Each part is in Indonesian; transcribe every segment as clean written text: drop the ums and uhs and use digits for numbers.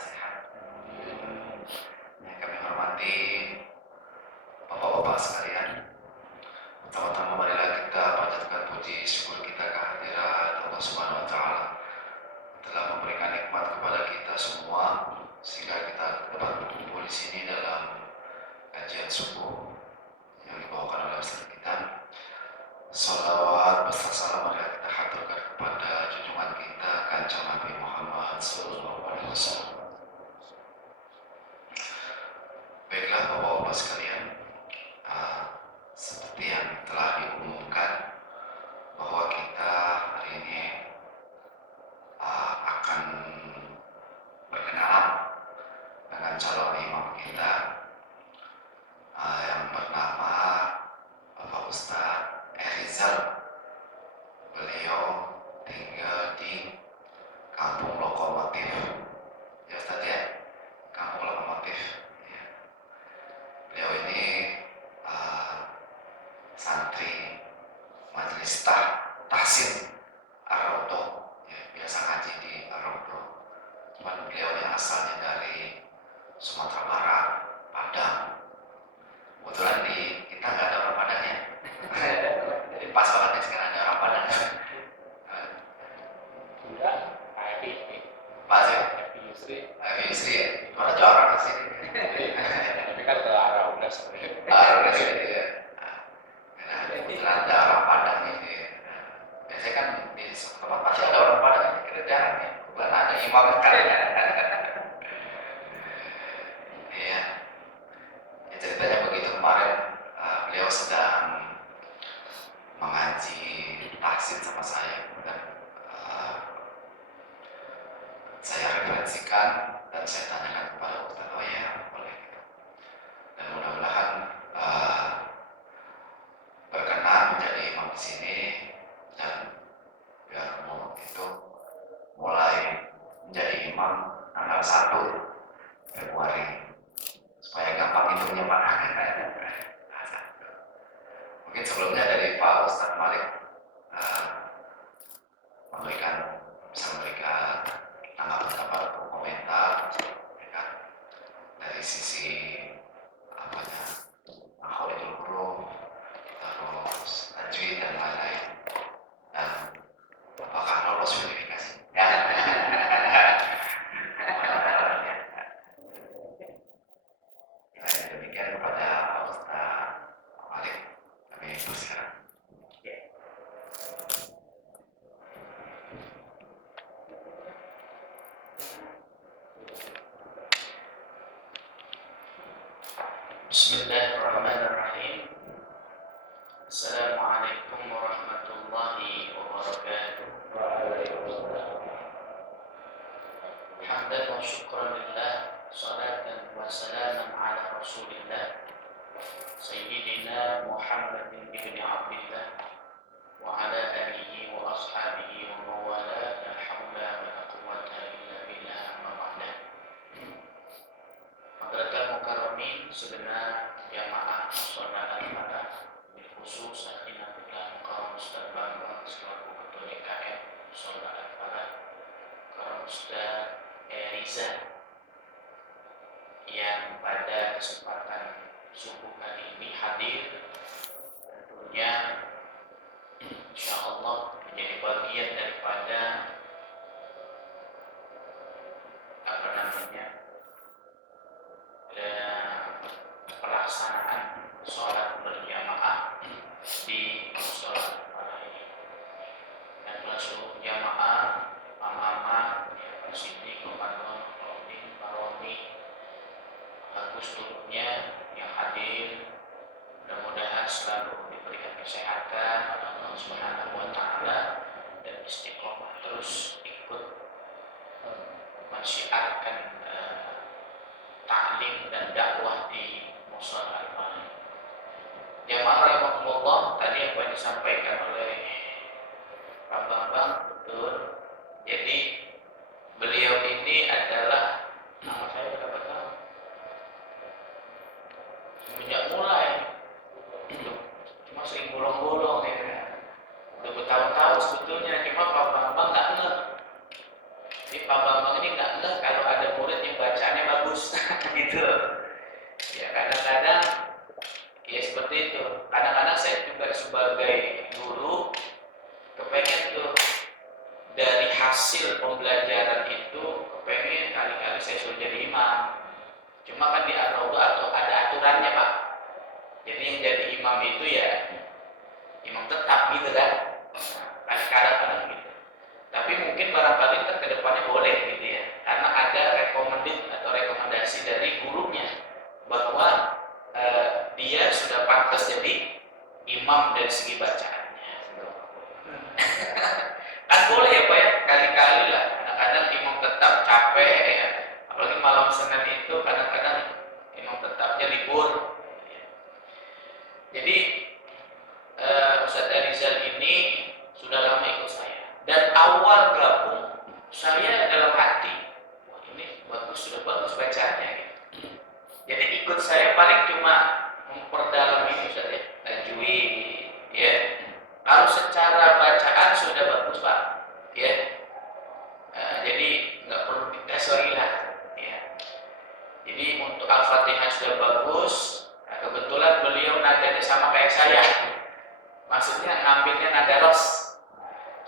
sehat. Yang kami hormati Bapak-bapak sekalian, pertama-tama marilah kita panjatkan puji syukur kita kehadirat Allah Subhanahu wa Ta'ala telah memberikan nikmat kepada kita semua sehingga kita dapat berkumpul di sini dalam kajian subuh yang dibawakan oleh Ustaz kita. Sholawat beserta salam marilah kita haturkan kepada junjungan kita Kanjeng Nabi Muhammad Sallallahu Alaihi Wasallam. Baiklah Bapak-bapak sekalian, seperti yang telah diumumkan bahwa kita hari ini akan berkenalan dengan calon imam kita yang bernama Bapak Ustadz Rizal. Beliau tinggal di Kampung Lokomotif, ya Ustadz ya, Kampung Lokomotif. Ya. Beliau ini santri Majelis Tahsin Ar-Raudhah, ya, biasa ngaji di Ar-Raudhah. Cuman beliau yang asalnya dari Sumatera Barat, Padang. Kebetulan di kita nggak ada orang Padang ya. Jadi pas banget nih sekarang ada orang Padang. Enggak, Pas ya? Happy Yusri. Yusri ya? Mana jarang sih? Tapi kan ke arah udah sering. Udah sih ya. Nah, kebetulan ada orang Padang ini. Biasanya kan di tempat pasti ada orang Padang ini, kira jarang ya. Kebetulan ada imam kan ya. Iya. Ya, ceritanya begitu kemarin beliau sedang mengaji tahsin sama saya dan saya referensikan dan saya tanyakan kepada Ustaz, oh ya boleh gitu. Dan mudah-mudahan berkenan menjadi imam di sini dan biar mau itu mulai menjadi imam tanggal 1 Februari supaya gampang hitungnya Pak. Mungkin sebelumnya dari Pak Ustadz Malik bisa memberikan tanggapan atau komentar ya, dari sisi apanya makhlukul huruf, terus tajwid dan lain-lain, dan apakah lolos verifikasi ya. Demikian kepada Pak Ustadz Malik, kami persilakan. Bismillahirrahmanirrahim. Assalamualaikum warahmatullahi wabarakatuh. Hamdan wa syukran lillah, salatan wa salaman ala rasulillah Sayyidina Muhammadin ibn Abdillah wa ala alihi wa ashabihi wa mawala, la hawla wa la quwwata illa billah, amma ba'da. Hadratul mukarramin, segenap jamaah mushola al-falah, bil khusus Sakinatullah Mukarram Ustaz Bambang selaku ketua DKM mushola al-falah, Karam Ustaz Rizal yang pada kesempatan subuh kali ini hadir, tentunya insyaallah menjadi bagian daripada pelaksanaan sholat berjamaah di mushola al-falah ini. Dan seluruh jamaah Mama, Pak Siti, Komandan, Rodin, Pak Romi, bagus turutnya yang hadir, mudah-mudahan selalu diberikan kesehatan oleh Allah Subhanahu wa Ta'ala dan istiqomah terus ikut mensyiarkan ta'lim dan dakwah di mushola al-falah. Jamaah rahimahumullah, tadi apa yang disampaikan oleh Pak Bambang betul. Jadi beliau ini adalah, nama saya berapa tahun? Semenjak mulai cuma sering bolong-bolong ya kan. Udah bertahun-tahun sebetulnya, cuma Pak Bambang nggak ngeh. Jadi Pak Bambang ini nggak ngeh kalau ada murid yang kali-kali saya suruh jadi imam. Cuma kan di Ar-Raudhah atau ada aturannya Pak. Jadi yang jadi imam itu ya imam tetap gitu kan. Kadang-kadang gitu. Tapi mungkin barangkali ke depannya boleh gitu ya. Karena ada rekomendasi dari gurunya bahwa dia sudah pantas jadi imam dari segi bacaannya. Kan boleh ya Pak ya, kali-kali lah. Kadang-kadang imam tetap capek ya. Apalagi malam Senin itu kadang-kadang imam tetapnya libur. Jadi Ustadz Rizal ini sudah lama ikut saya. Dan awal gabung saya dalam hati, wah ini sudah bagus bacanya. Gitu. Jadi ikut saya paling cuma memperdalam ini Ustadz ya, tajwid ya. Kalau secara bacaan sudah bagus Pak, ya. Jadi nggak perlu dites lagi lah, ya. Jadi untuk Al-Fatihah sudah bagus. Nah, kebetulan beliau nadanya sama kayak saya. Maksudnya ngambilnya nada ros.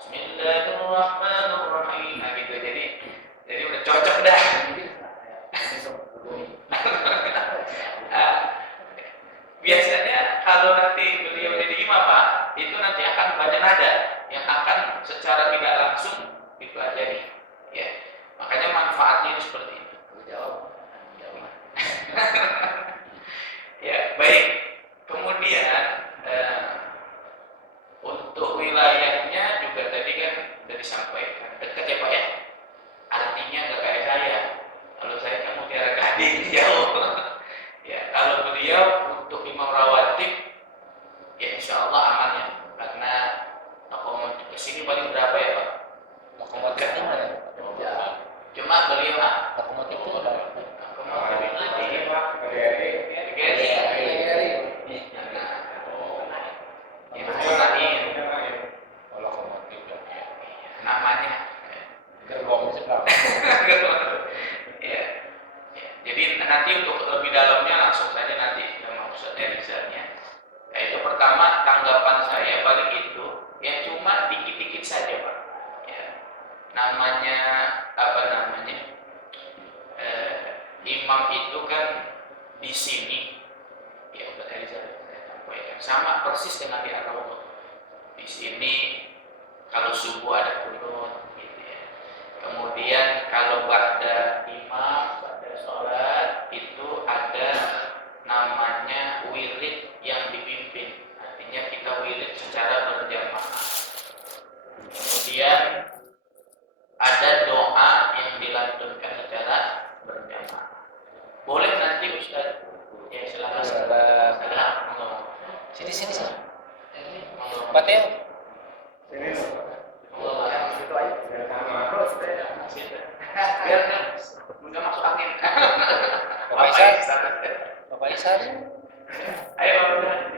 Bismillahirrahmanirrahim. Nah gitu. Jadi udah cocok dah. Biasanya kalau nanti beliau jadi imam Pak, itu nanti akan banyak nada yang akan secara tidak langsung dipelajari. Ya, makanya manfaatnya itu seperti itu. Jawab. Ya, baik. Kemudian untuk wilayahnya juga tadi kan sudah disampaikan. Dekat ya Pak ya. Artinya nggak kayak saya. Kalau saya kan Mutiara Gading jauh. Ya, kalau beliau untuk imam rawatib, ya insya Allah aman ya. Karena lokomotif kesini paling berapa ya Pak? Lokomotifnya mana? Cuma beliau lokomotif itu ada. Lokomotif itu di Pak. Namanya gerbong seberang. Ya. Jadi nanti untuk lebih dalamnya langsung saja nanti sama Ustadz Rizalnya. Ya, itu pertama tanggapan saya paling itu ya cuma dikit-dikit saja Pak. Ya. Namanya apa namanya? Imam itu kan di sini ya Ustadz Rizal saya sampaikan sama persis dengan di Ar-Raudhah. Di sini kalau subuh ada kunut gitu ya. Kemudian kalau ba'da imam, ba'da sholat itu ada namanya wirid yang dipimpin. Artinya kita wirid secara berjamaah. Kemudian ada doa yang dilantunkan secara berjamaah. Boleh nanti Ustaz? Ya silakan. Sini. Mateo. Biar nggak masuk angin. Bapak Isan. Ayo Bapak.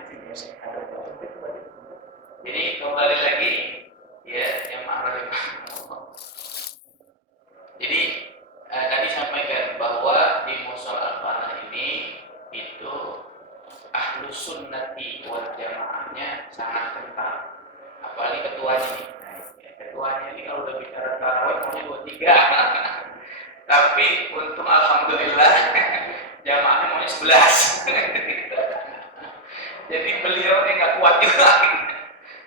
Jadi kembali lagi ya yang marah. Jadi tadi sampaikan bahwa di Mushol Al-Falah ini itu Ahlus Sunnati wal Jamaahnya sangat kental. Apalagi ketuanya nih. Ketuanya ini kalau udah bicara tarawih maunya 23. Tapi untuk alhamdulillah jamaahnya maunya 11. Jadi beliau ini nggak kuat juga.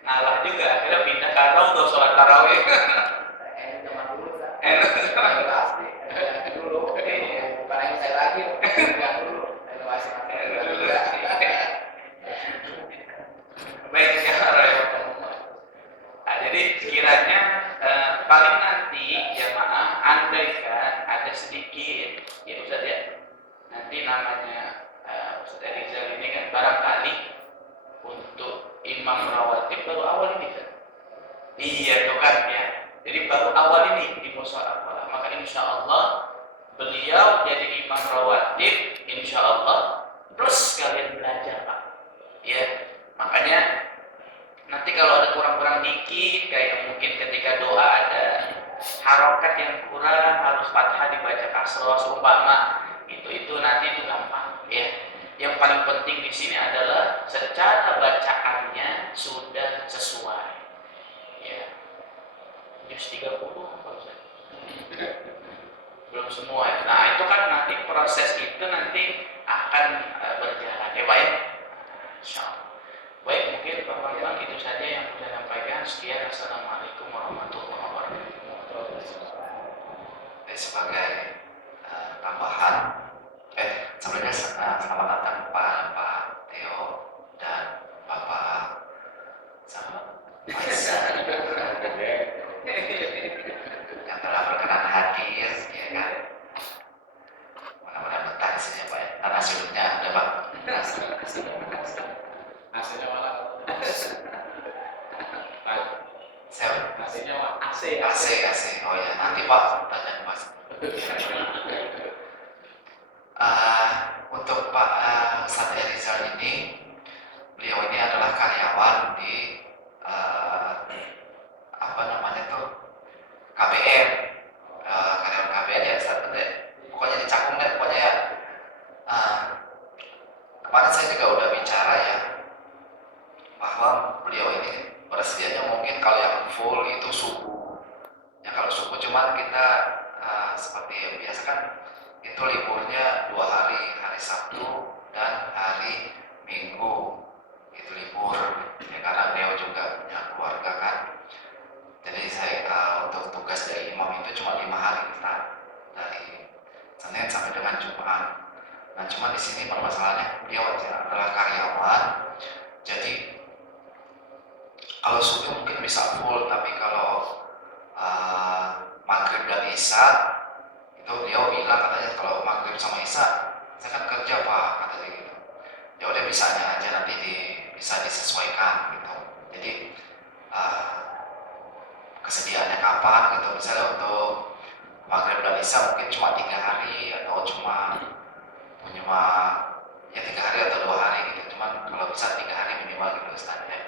Ngalah juga akhirnya pindah ke Ar-Raudhah sholat tarawih. Dulu bukan yang saya lagi dulu renovasi baik ya. Nah, jadi sekiranya paling nanti jamaah andaikan ada sedikit ya Ustaz ya nanti namanya Ustaz Rizal ini kan barangkali untuk imam rawatib baru awal ini kan iya tuh kan ya jadi baru awal ini di Mushol. Maka insya Allah beliau jadi imam rawatib insya Allah terus kalian belajar Pak ya makanya nanti kalau ada kurang-kurang dikit kayak mungkin ketika doa ada harokat yang kurang harus fathah dibaca kasroh seumpama itu nanti itu gampang ya yang paling penting di sini adalah secara bacaannya sudah sesuai ya juz 30 apa Ustaz? belum semua. Nah itu kan nanti proses itu nanti akan berjalan ya Pak ya. Insya Allah. Baik, mungkin Pak Bambang itu saja yang saya sampaikan. Sekian, assalamualaikum warahmatullahi wabarakatuh. Sebagai tambahan, sebenarnya selamat datang Pak Theo dan Bapak sama Faisal yang telah berkenan hadir, ya kan? Mudah-mudahan betah di sini ya Pak ya. Dan nasi uduknya ada Pak. Nasinya malah Siap. nasinya AC. AC. Oh ya, nanti Pak tanya Mas. Untuk Pak Ustadz Rizal ini, beliau ini adalah karyawan di apa namanya tuh KBM, karyawan KBM ya Ustadz deh. Pokoknya di Cakung deh, pokoknya ya. Kemarin saya juga udah bicara ya bahwa beliau ini persediaannya mungkin kalau yang full itu subuh. Ya kalau subuh cuman kita seperti yang biasa kan itu liburnya 2 hari, hari Sabtu dan hari Minggu itu libur ya karena beliau juga punya keluarga kan. Jadi saya untuk tugas dari imam itu cuma 5 hari Ustaz, dari Senin sampai dengan Jumat. Nah cuma di sini permasalahannya beliau adalah karyawan, jadi kalau subuh mungkin bisa full, tapi kalau maghrib dan isya itu beliau bilang katanya kalau maghrib sama isya saya kan kerja Pak katanya gitu. Ya udah bisanya aja nanti bisa disesuaikan gitu. Jadi kesediaannya kapan gitu, misalnya untuk maghrib dan isya mungkin cuma 3 hari atau cuma ya 3 hari atau 2 hari gitu, cuman kalau bisa 3 hari minimal gitu Ustaz ya.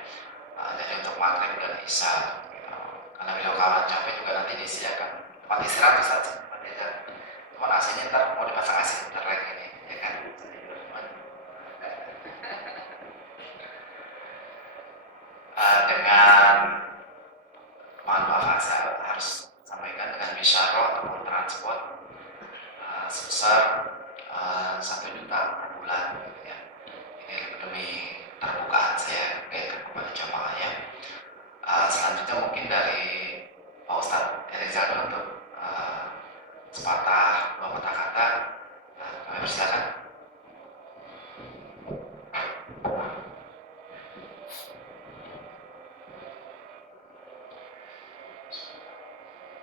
Jadi untuk maghrib dan isya gitu. Karena beliau kawan capek juga nanti disediakan tempat istirahat Ustaz, tempat istirahat. Cuman AC-nya ntar mau dipasang AC bentar lagi ini ya kan. Dengan mohon maaf saya harus sampaikan dengan bisyaro ataupun transport sebesar 1 juta per bulan gitu ya. Ini demi terbukaan saya kepada jamaah ya. Selanjutnya mungkin dari Pak Ustadz Rizal untuk sepatah 2 patah kata, kami persilakan.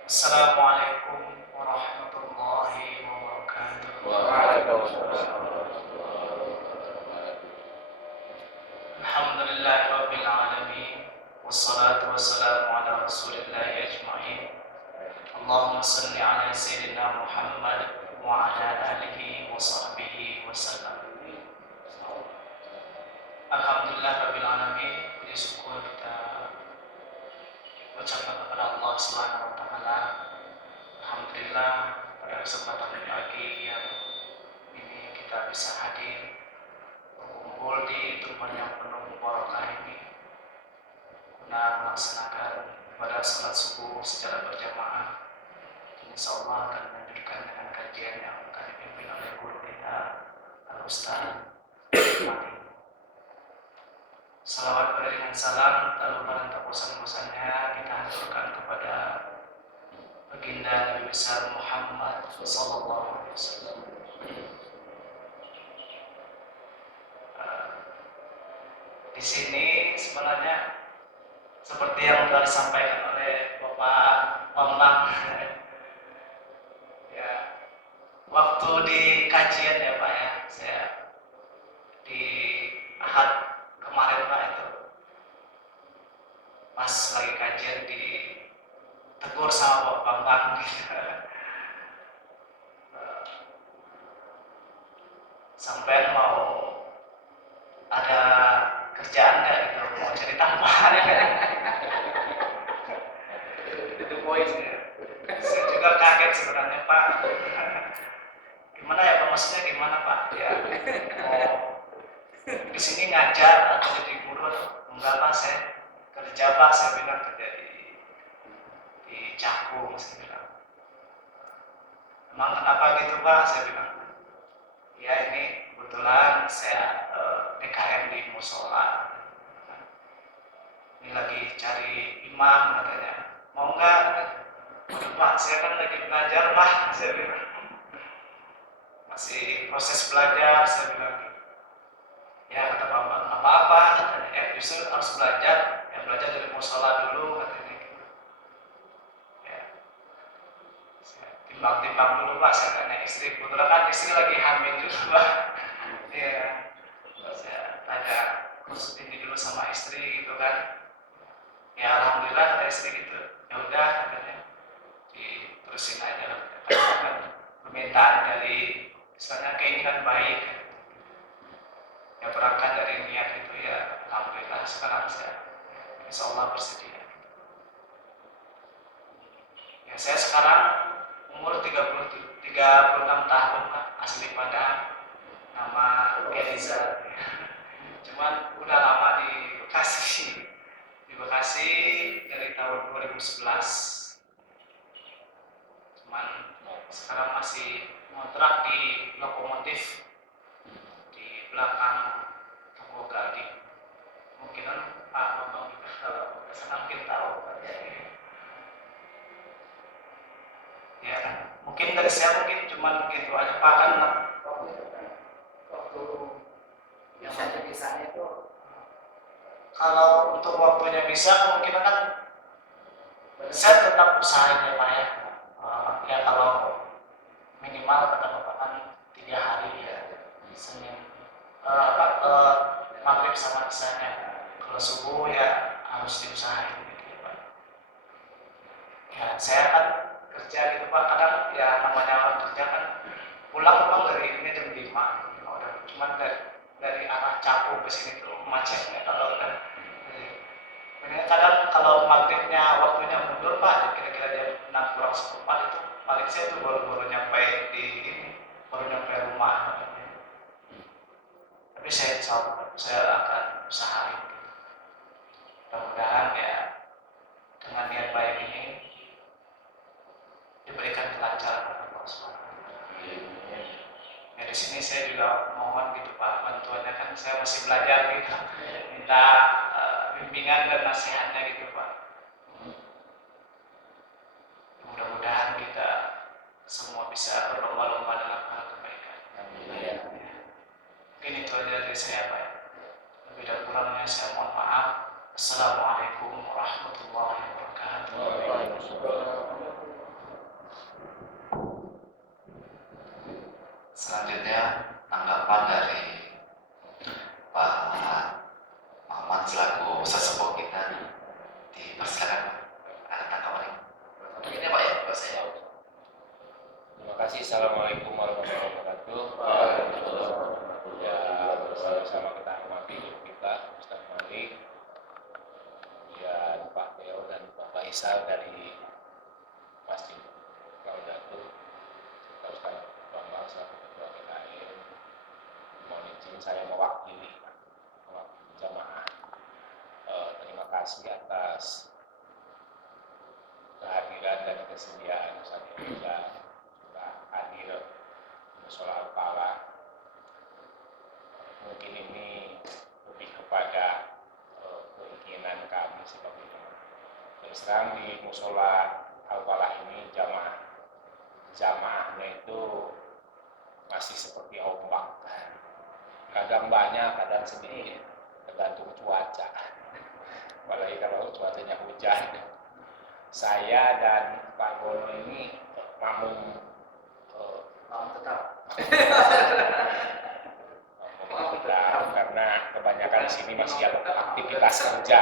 Assalamualaikum warahmatullahi wabarakatuh. Alhamdulillahirabbil alamin wassalatu wassalamu ala rasulillahi ajmain. Allahumma shalli ala sayyidina Muhammad wa ala alihi wa sahbihi wasallam. Alhamdulillahirabbil alamin, puji syukur kita ucapkan kepada Allah Subhanahu wa taala. Alhamdulillah pada kesempatan pagi yang ini kita bisa hadir berkumpul di tempat yang penuh barokah ini guna melaksanakan ibadah salat subuh secara berjamaah. Insya Allah akan melanjutkan dengan kajian yang akan dipimpin oleh guru kita Al-Ustaz Mati. Salawat beriringan salam tak lupa dan tak bosan-bosannya kita haturkan kepada baginda Nabi besar Muhammad sallallahu alaihi wasallam. Di sini sebenarnya seperti yang telah disampaikan oleh Bapak Bambang ya, waktu di kajian ya Pak ya, saya di Ahad kemarin Pak itu pas lagi kajian ditegur sama Bapak Bambang sampai mau ada kerjaan nggak gitu, mau cari tambahan itu poin saya juga kaget sebenarnya Pak, gimana ya Pak, maksudnya gimana Pak ya, mau di sini ngajar atau jadi guru atau enggak Pak, saya kerja Pak, saya bilang kerja di Cakung, saya bilang emang kenapa gitu Pak? Saya bilang, ya ini kebetulan saya DKM di musola, ini lagi cari imam katanya, mau nggak? Waduh Pak, saya kan lagi belajar Pak, saya bilang, masih proses belajar, saya bilang. Ya kata bapak, nggak apa-apa katanya, ya justru harus belajar, ya belajar dari musola dulu katanya gitu. Ya, saya timbang-timbang dulu Pak, saya tanya istri, kebetulan kan istri lagi hamil juga Pak. Iya, saya tanya terus ini dulu sama istri gitu kan. Ya alhamdulillah kata istri gitu, ya udah katanya diterusin aja kan permintaan dari misalnya keinginan baik, ya berangkat dari niat itu ya alhamdulillah sekarang saya insya Allah bersedia. Ya saya sekarang umur 36 tahun Pak, asli Padang, nama Geliza. Cuman udah lama di Bekasi. Di Bekasi dari tahun 2011. Cuman sekarang masih ngontrak di lokomotif di belakang toko Galdi. Mungkin Pak Bambang juga kalau ke sana mungkin tahu. Ya, mungkin dari saya mungkin cuman begitu aja Pak, kan waktu yang bisa itu kalau untuk waktunya bisa kemungkinan kan saya tetap usahain ya Pak ya. Ya kalau minimal kata Bapak kan 3 hari ya, Senin maghrib sama isanya. Kalau subuh ya harus diusahain gitu ya Pak. Ya saya kan kerja gitu Pak, kadang ya namanya orang kerja kan pulang dari ini jam 5 udah, cuman dari arah Cakung ke sini tuh macetnya kalau udah. Kadang kalau maghribnya waktunya mundur Pak, kira-kira jam 6 kurang seperempat itu paling saya tuh baru nyampe di ini, baru nyampe rumah. Tapi saya insya Allah saya akan usahain. Mudah-mudahan ya dengan niat baik ini diberikan kelancaran oleh Allah SWT. Ya di sini saya juga mohon gitu Pak, bantuannya kan saya masih belajar gitu, minta bimbingan dan nasihatnya gitu Pak. Mudah-mudahan kita semua bisa berlomba-lomba dalam hal kebaikan. Mungkin itu aja dari saya Pak. Lebih dan kurangnya saya mohon maaf. Assalamualaikum warahmatullahi wabarakatuh. Selanjutnya tanggapan dari Pak Maman selaku sesepuh kita, dipersilakan. Ada tanggapan ini Pak ya, Pak saya. Terima kasih. Assalamualaikum warahmatullahi wabarakatuh. Ya, bersama-sama kita hormati guru kita Ustaz Malik, kemudian Pak Teo dan Bapak Isal dari Masjid Laudatul, serta Ustaz Bambang selaku Ketua DKM. Mohon izin saya mewakili jamaah. Terima kasih atas kehadiran dan kesediaan Ustaz Eza sudah hadir di Musola Al-Falah. Mungkin ini lebih kepada keinginan kami seperti itu. Terus terang di Musola Al-Falah ini jamaahnya itu masih seperti ombak. Kadang banyak, kadang sedikit, tergantung cuaca. Apalagi kalau cuacanya hujan. Saya dan Pak Gono ini makmum tetap. Karena kebanyakan di sini masih ada aktivitas kerja.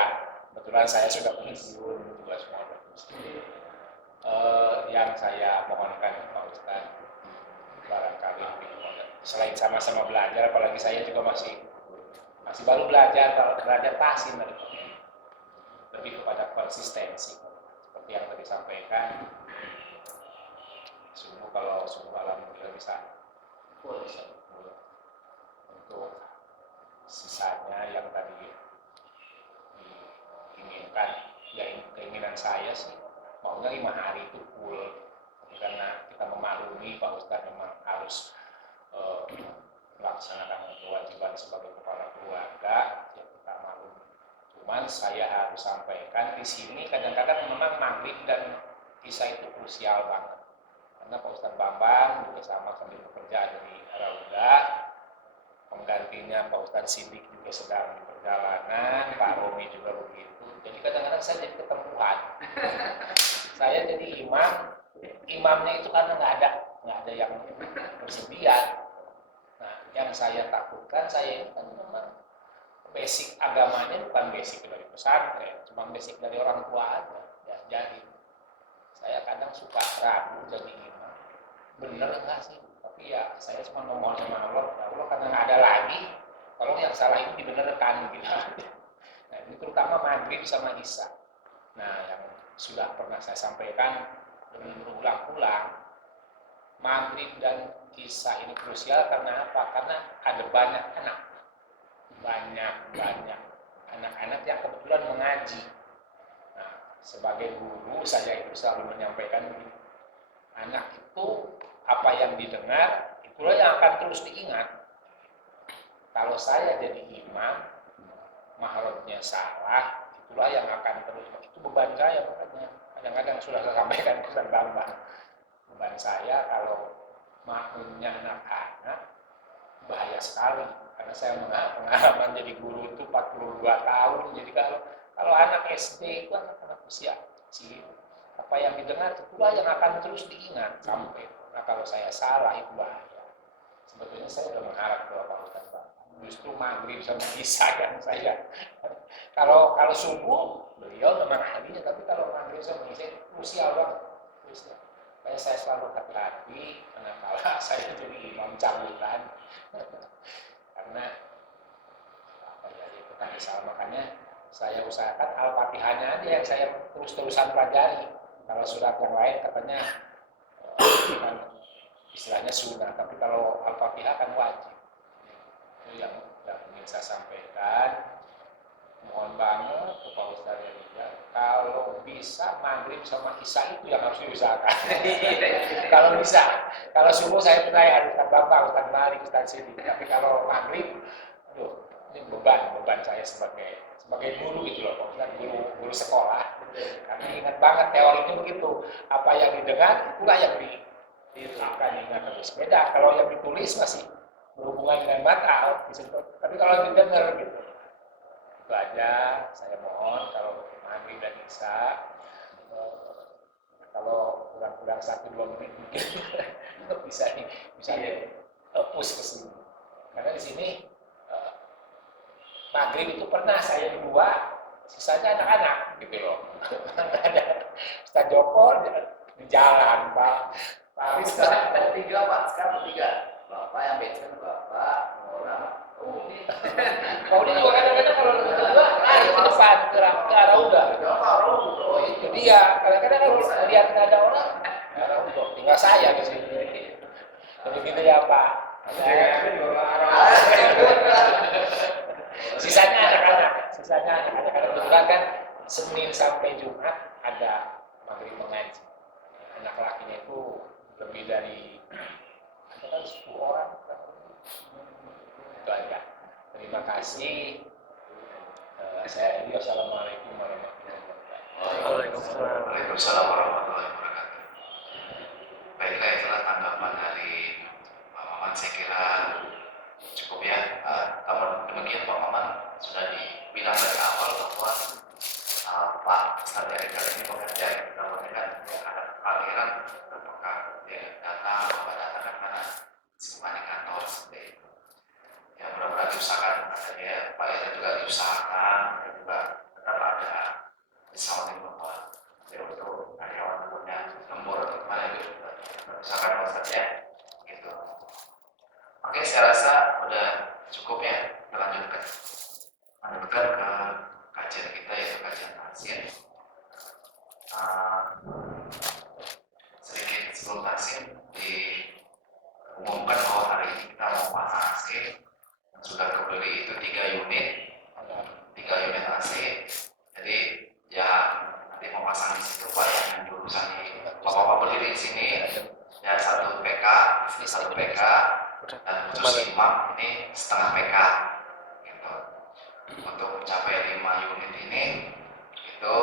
Kebetulan saya sudah pensiun juga semua. Yang saya mohonkan Pak Ustaz, barangkali selain sama-sama belajar, apalagi saya juga masih baru belajar tasin dari lebih kepada konsistensi seperti yang tadi sampaikan. Kalau sungguh alhamdulillah bisa untuk sisanya yang tadi diinginkan, ya keinginan saya sih maunya 5 hari itu full, tapi karena kita memaklumi Pak Ustadz memang harus melaksanakan kewajiban sebagai kepala keluarga, ya kita maklum. Cuman saya harus sampaikan di sini kadang-kadang memang maghrib dan isya itu krusial banget. Karena Pak Ustadz Bambang juga sama sambil bekerja dari Rauda, penggantinya Pak Ustadz Sidik juga sedang di perjalanan, Pak Romi juga begitu. Jadi kadang-kadang saya jadi ketempuhan. Saya jadi imamnya itu karena nggak ada yang bersedia. Nah, yang saya takutkan saya ini kan memang basic agamanya bukan basic dari pesantren, cuma basic dari orang tua aja. Ya, jadi saya kadang suka ragu jadi imam, bener nggak sih? Tapi ya saya cuma ngomong sama Allah, ya Allah karena nggak ada lagi, kalau yang salah ini dibenarkan gitu. Nah, ini terutama maghrib sama isya. Nah, yang sudah pernah saya sampaikan berulang-ulang, maghrib dan isya ini krusial karena apa? Karena ada banyak anak-anak yang kebetulan mengaji. Nah, sebagai guru saya itu selalu menyampaikan begini, anak itu apa yang didengar itulah yang akan terus diingat. Kalau saya jadi imam, mahrumnya salah, itulah yang akan terus, itu beban saya makanya. Kadang-kadang sudah saya sampaikan ke Ustaz Bambang, beban saya kalau maklumnya anak-anak bahaya sekali karena saya pengalaman jadi guru itu 42 tahun. Jadi kalau anak SD itu anak-anak usia kecil, apa yang didengar itulah yang akan terus diingat sampai. Nah, kalau saya salah itu bahaya. Sebetulnya saya sudah mengharap ke Pak Ustaz Bambang, justru maghrib sama isya yang saya kalau subuh beliau memang ahlinya, tapi kalau maghrib sama isya krusial banget. Makanya saya selalu hati-hati manakala saya jadi imam cabutan. Karena apa ya, itu kan salah. Makanya saya usahakan Al-Fatihahnya aja yang saya terus-terusan pelajari. Kalau surat yang lain katanya kan istilahnya sunnah, tapi kalau Al-Fatihah kan wajib. Itu yang ingin saya sampaikan. Mohon banget ke Pak Ustadz Rijal, kalau bisa maghrib sama isya itu yang harus diusahakan. Kalau bisa, kalau subuh saya percaya ada Ustadz Bambang, Ustadz Malik, Ustadz Sidi. Tapi kalau maghrib, aduh, ini beban saya sebagai guru gitu loh, Pak Ustadz, guru sekolah. Karena ingat banget teorinya begitu, apa yang didengar itulah yang akan ingat terus. Beda kalau yang ditulis masih berhubungan dengan mata, tapi kalau yang didengar gitu. Itu aja, saya mohon kalau maghrib dan isya, kalau kurang-kurang 1-2 menit mungkin bisa push ke sini. Karena di sini maghrib itu pernah saya 2, sisanya anak-anak gitu loh. Ada Ustaz Joko di jalan, Pak. Sekarang ada 3 Pak, sekarang 3. Bapak yang biasa Bapak, orang. Kalau dia juga kadang-kadang kalau berdua lari ke depan ke arah udah. Oh Itu dia. Kadang-kadang kalau lihat nggak ada orang, arah udah. Tinggal saya di sini. Begitu ya Pak. Sisanya anak-anak. Kebetulan kan Senin sampai Jumat ada maghrib mengaji. Anak lakinya itu lebih dari 10 orang. Itu aja. Terima kasih. Saya Eli. Assalamualaikum warahmatullahi wabarakatuh. Waalaikumsalam warahmatullahi wabarakatuh. Baiklah, itulah tanggapan dari Pak Maman. Saya kira cukup ya. Namun demikian Pak Maman sudah dibilang dari awal bahwa Pak Ustadz Rijal ini bekerja namanya kan ada aliran apakah dia datang atau datang karena sibukan di kantor seperti itu. Ya mudah-mudahan diusahakan adanya Pak Ira juga diusahakan dan juga tetap ada pesawat yang membuat ya untuk karyawan punya lembur atau kemana gitu usahakan Pak ya gitu. Oke, saya rasa udah cukup ya, kita lanjutkan ke kajian kita yaitu kajian taksin. Sedikit sebelum taksin diumumkan bahwa hari ini kita mau pasang AC yang sudah kebeli itu 3 unit AC. Jadi yang nanti mau pasang di situ Pak yang jurusan di bapak-bapak berdiri di sini ya PK dan khusus imam ini setengah PK gitu. Untuk mencapai 5 unit ini itu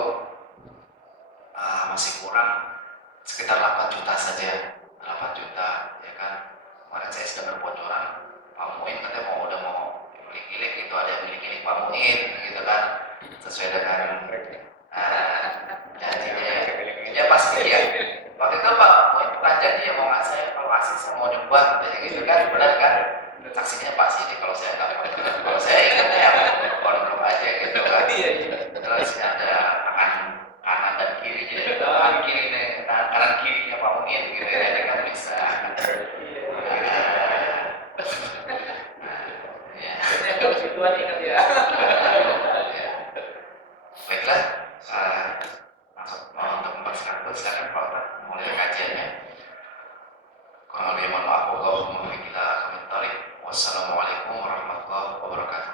masih kurang sekitar 8 juta saja. 8 juta ya kan. Kemarin saya sudah berbocoran Pak Muin katanya udah mau gilik-gilik gitu, ada yang gilik-gilik Pak Muin gitu kan, sesuai dengan janjinya ya pasti ya. Waktu itu Pak Muin pernah janji ya mau nggak saya evaluasi, saya mau nyumbang katanya gitu kan, benar kan, saksinya Pak Sidi kalau saya nggak, kalau saya ingatnya ya kodok aja gitu kan. Terus ada tangan kanan dan kiri, jadi tangan kiri nih, tangan kanan kirinya Pak Muin gitu ya, jadi kan bisa. Tuhan ingat ya. Baiklah, masuk untuk mempersiapkan itu silakan Pak Ustaz mulai kajiannya. Kurang lebih mohon maaf, Allahumma kita komentari. Wassalamualaikum warahmatullahi wabarakatuh.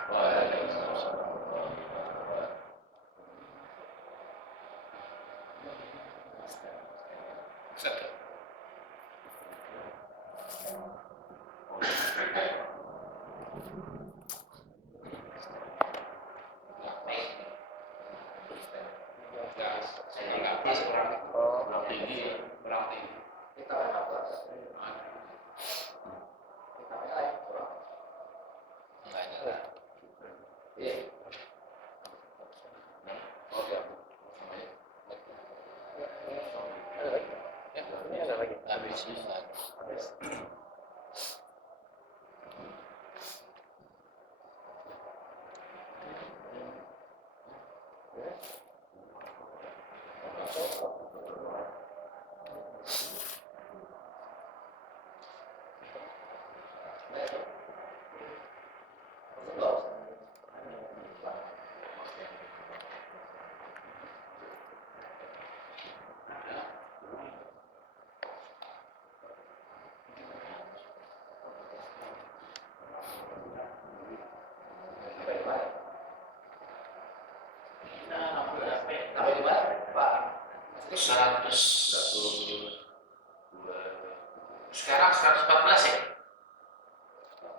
Sekarang 114 ya?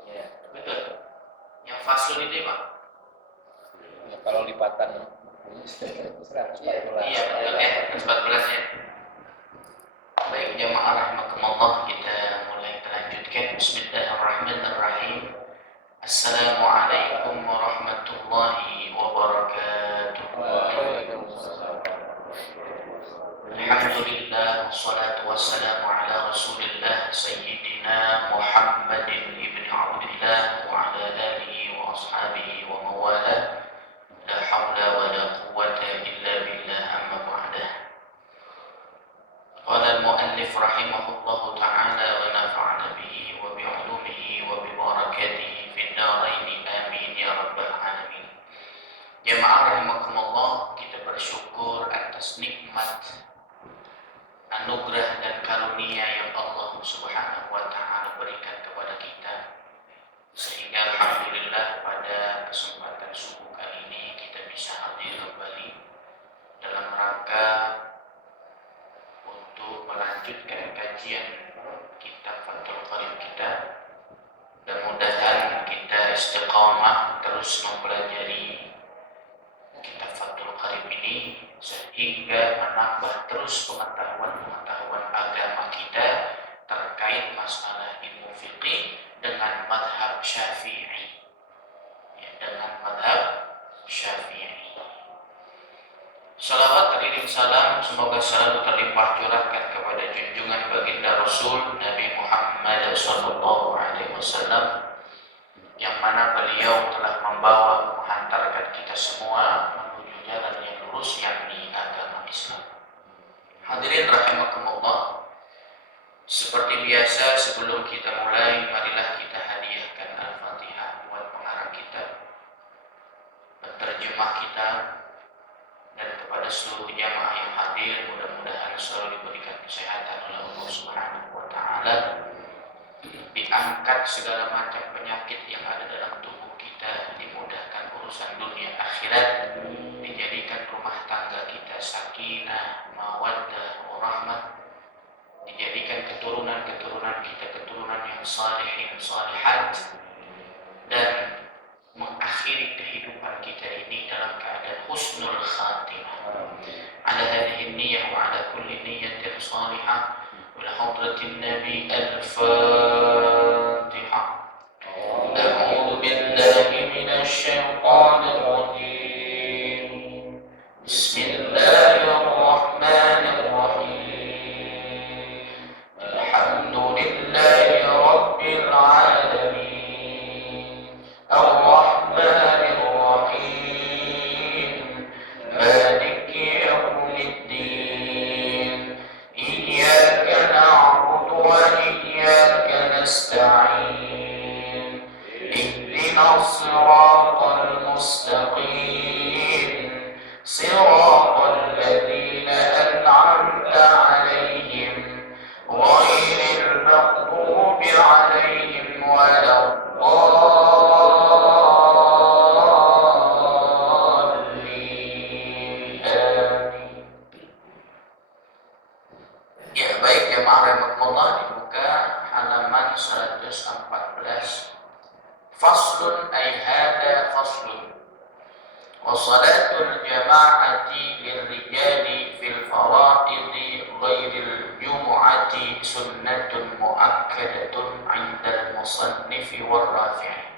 Iya, betul. Yang faslun itu Pak? Ya, kalau lipatan 114. Iya, betul ya, 114 ya. Baik jamaah rahimakumullah, kita mulai lanjutkan. Bismillahirrahmanirrahim. Assalamualaikum warahmatullahi wabarakatuh. Alhamdulillah, wassalatu wassalamu ala rasulillah Sayyidina Muhammadin ibn Abdillah wa ala alihi wa ashabihi wa mawala. La hawla wa la quwwata illa billah, amma ba'dah. Qala al-muallif rahimahullahu ta'ala wa nafa'ana bihi wa bi'ulumihi wa bi barakatihi fid dharain amin ya rabbal alamin. Jamaah rahimakumullah, kita bersyukur atas nikmat, anugerah dan karunia yang Allah Subhanahu wa taala berikan kepada kita, sehingga alhamdulillah pada kesempatan subuh kali ini kita bisa hadir kembali dalam rangka untuk melanjutkan kajian kitab Fathul Qarib kita. Mudah-mudahan kita istiqamah terus mempelajari kitab Fathul Qarib ini sehingga menambah terus pengetahuan agama kita terkait masalah ilmu fiqih dengan madhab Syafi'i. Ya, dengan madhab Syafi'i. Salawat teriring salam semoga selalu terlimpah curahkan kepada junjungan baginda Rasul Nabi Muhammad sallallahu alaihi wasallam, yang mana beliau telah membawa menghantarkan kita semua menuju jalan yang lurus, yakni agama Islam. Hadirin rahimakumullah, seperti biasa sebelum kita mulai, marilah kita hadiahkan Al-Fatihah buat pengarang kita, penterjemah kita, dan kepada seluruh jamaah yang hadir. Mudah-mudahan selalu diberikan kesehatan oleh Allah Subhanahu wa taala, diangkat segala macam penyakit yang ada dalam tubuh kita, dimudahkan urusan dunia akhirat, dijadikan rumah tangga kita sakinah, mawaddah, warahmah, dijadikan keturunan kita keturunan keturunan yang saleh, yang salihat, dan mengakhiri kehidupan kita ini dalam keadaan husnul khatimah. Ala hadhihi niyyah wa ala kulli niyyatin salihah ila hadratin nabi al-Fatihah. A'udzu billahi minasy syaithanir rajim. Bismillahirrahmanirrahim. Alhamdulillahi rabbil alamin. Ar-Rahmanir Rahim. Maliki yaumiddin. Iyyaka na'budu wa iyyaka nasta'in. Ihdinas siratal mustaqim. Siratal ladzina an'amta 'alaihim ghairil maghdubi 'alaihim waladdallin. Amin. Ya, baik jemaah rahimakumullah, dibuka halaman 114. Faslun ay hada faslun. Wa salatul jama'ati lirrijali fil faraidi ghairil jumu'ati sunnatun muakkadatun 'indal musannifi war rafi'i.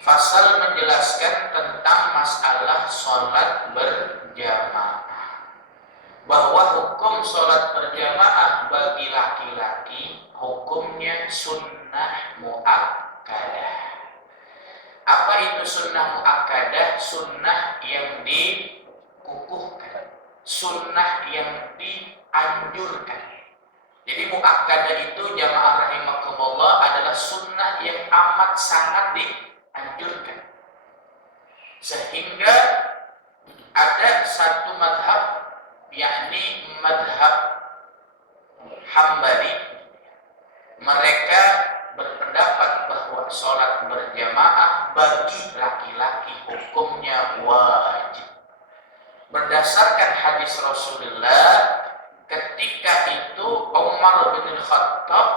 Fasal menjelaskan tentang masalah sholat berjamaah, bahwa hukum sholat berjamaah bagi laki-laki hukumnya sunnah muakkadah. Apa itu sunnah muakkadah? Sunnah yang dikukuhkan, sunnah yang dianjurkan. Jadi muakkadah itu jamaah rahimakumullah adalah sunnah yang amat sangat dianjurkan. Sehingga ada satu madhab, yakni madhab Hambali, mereka berpendapat bahwa sholat berjamaah bagi laki-laki hukumnya wajib. Berdasarkan hadis Rasulullah, ketika itu Umar bin Khattab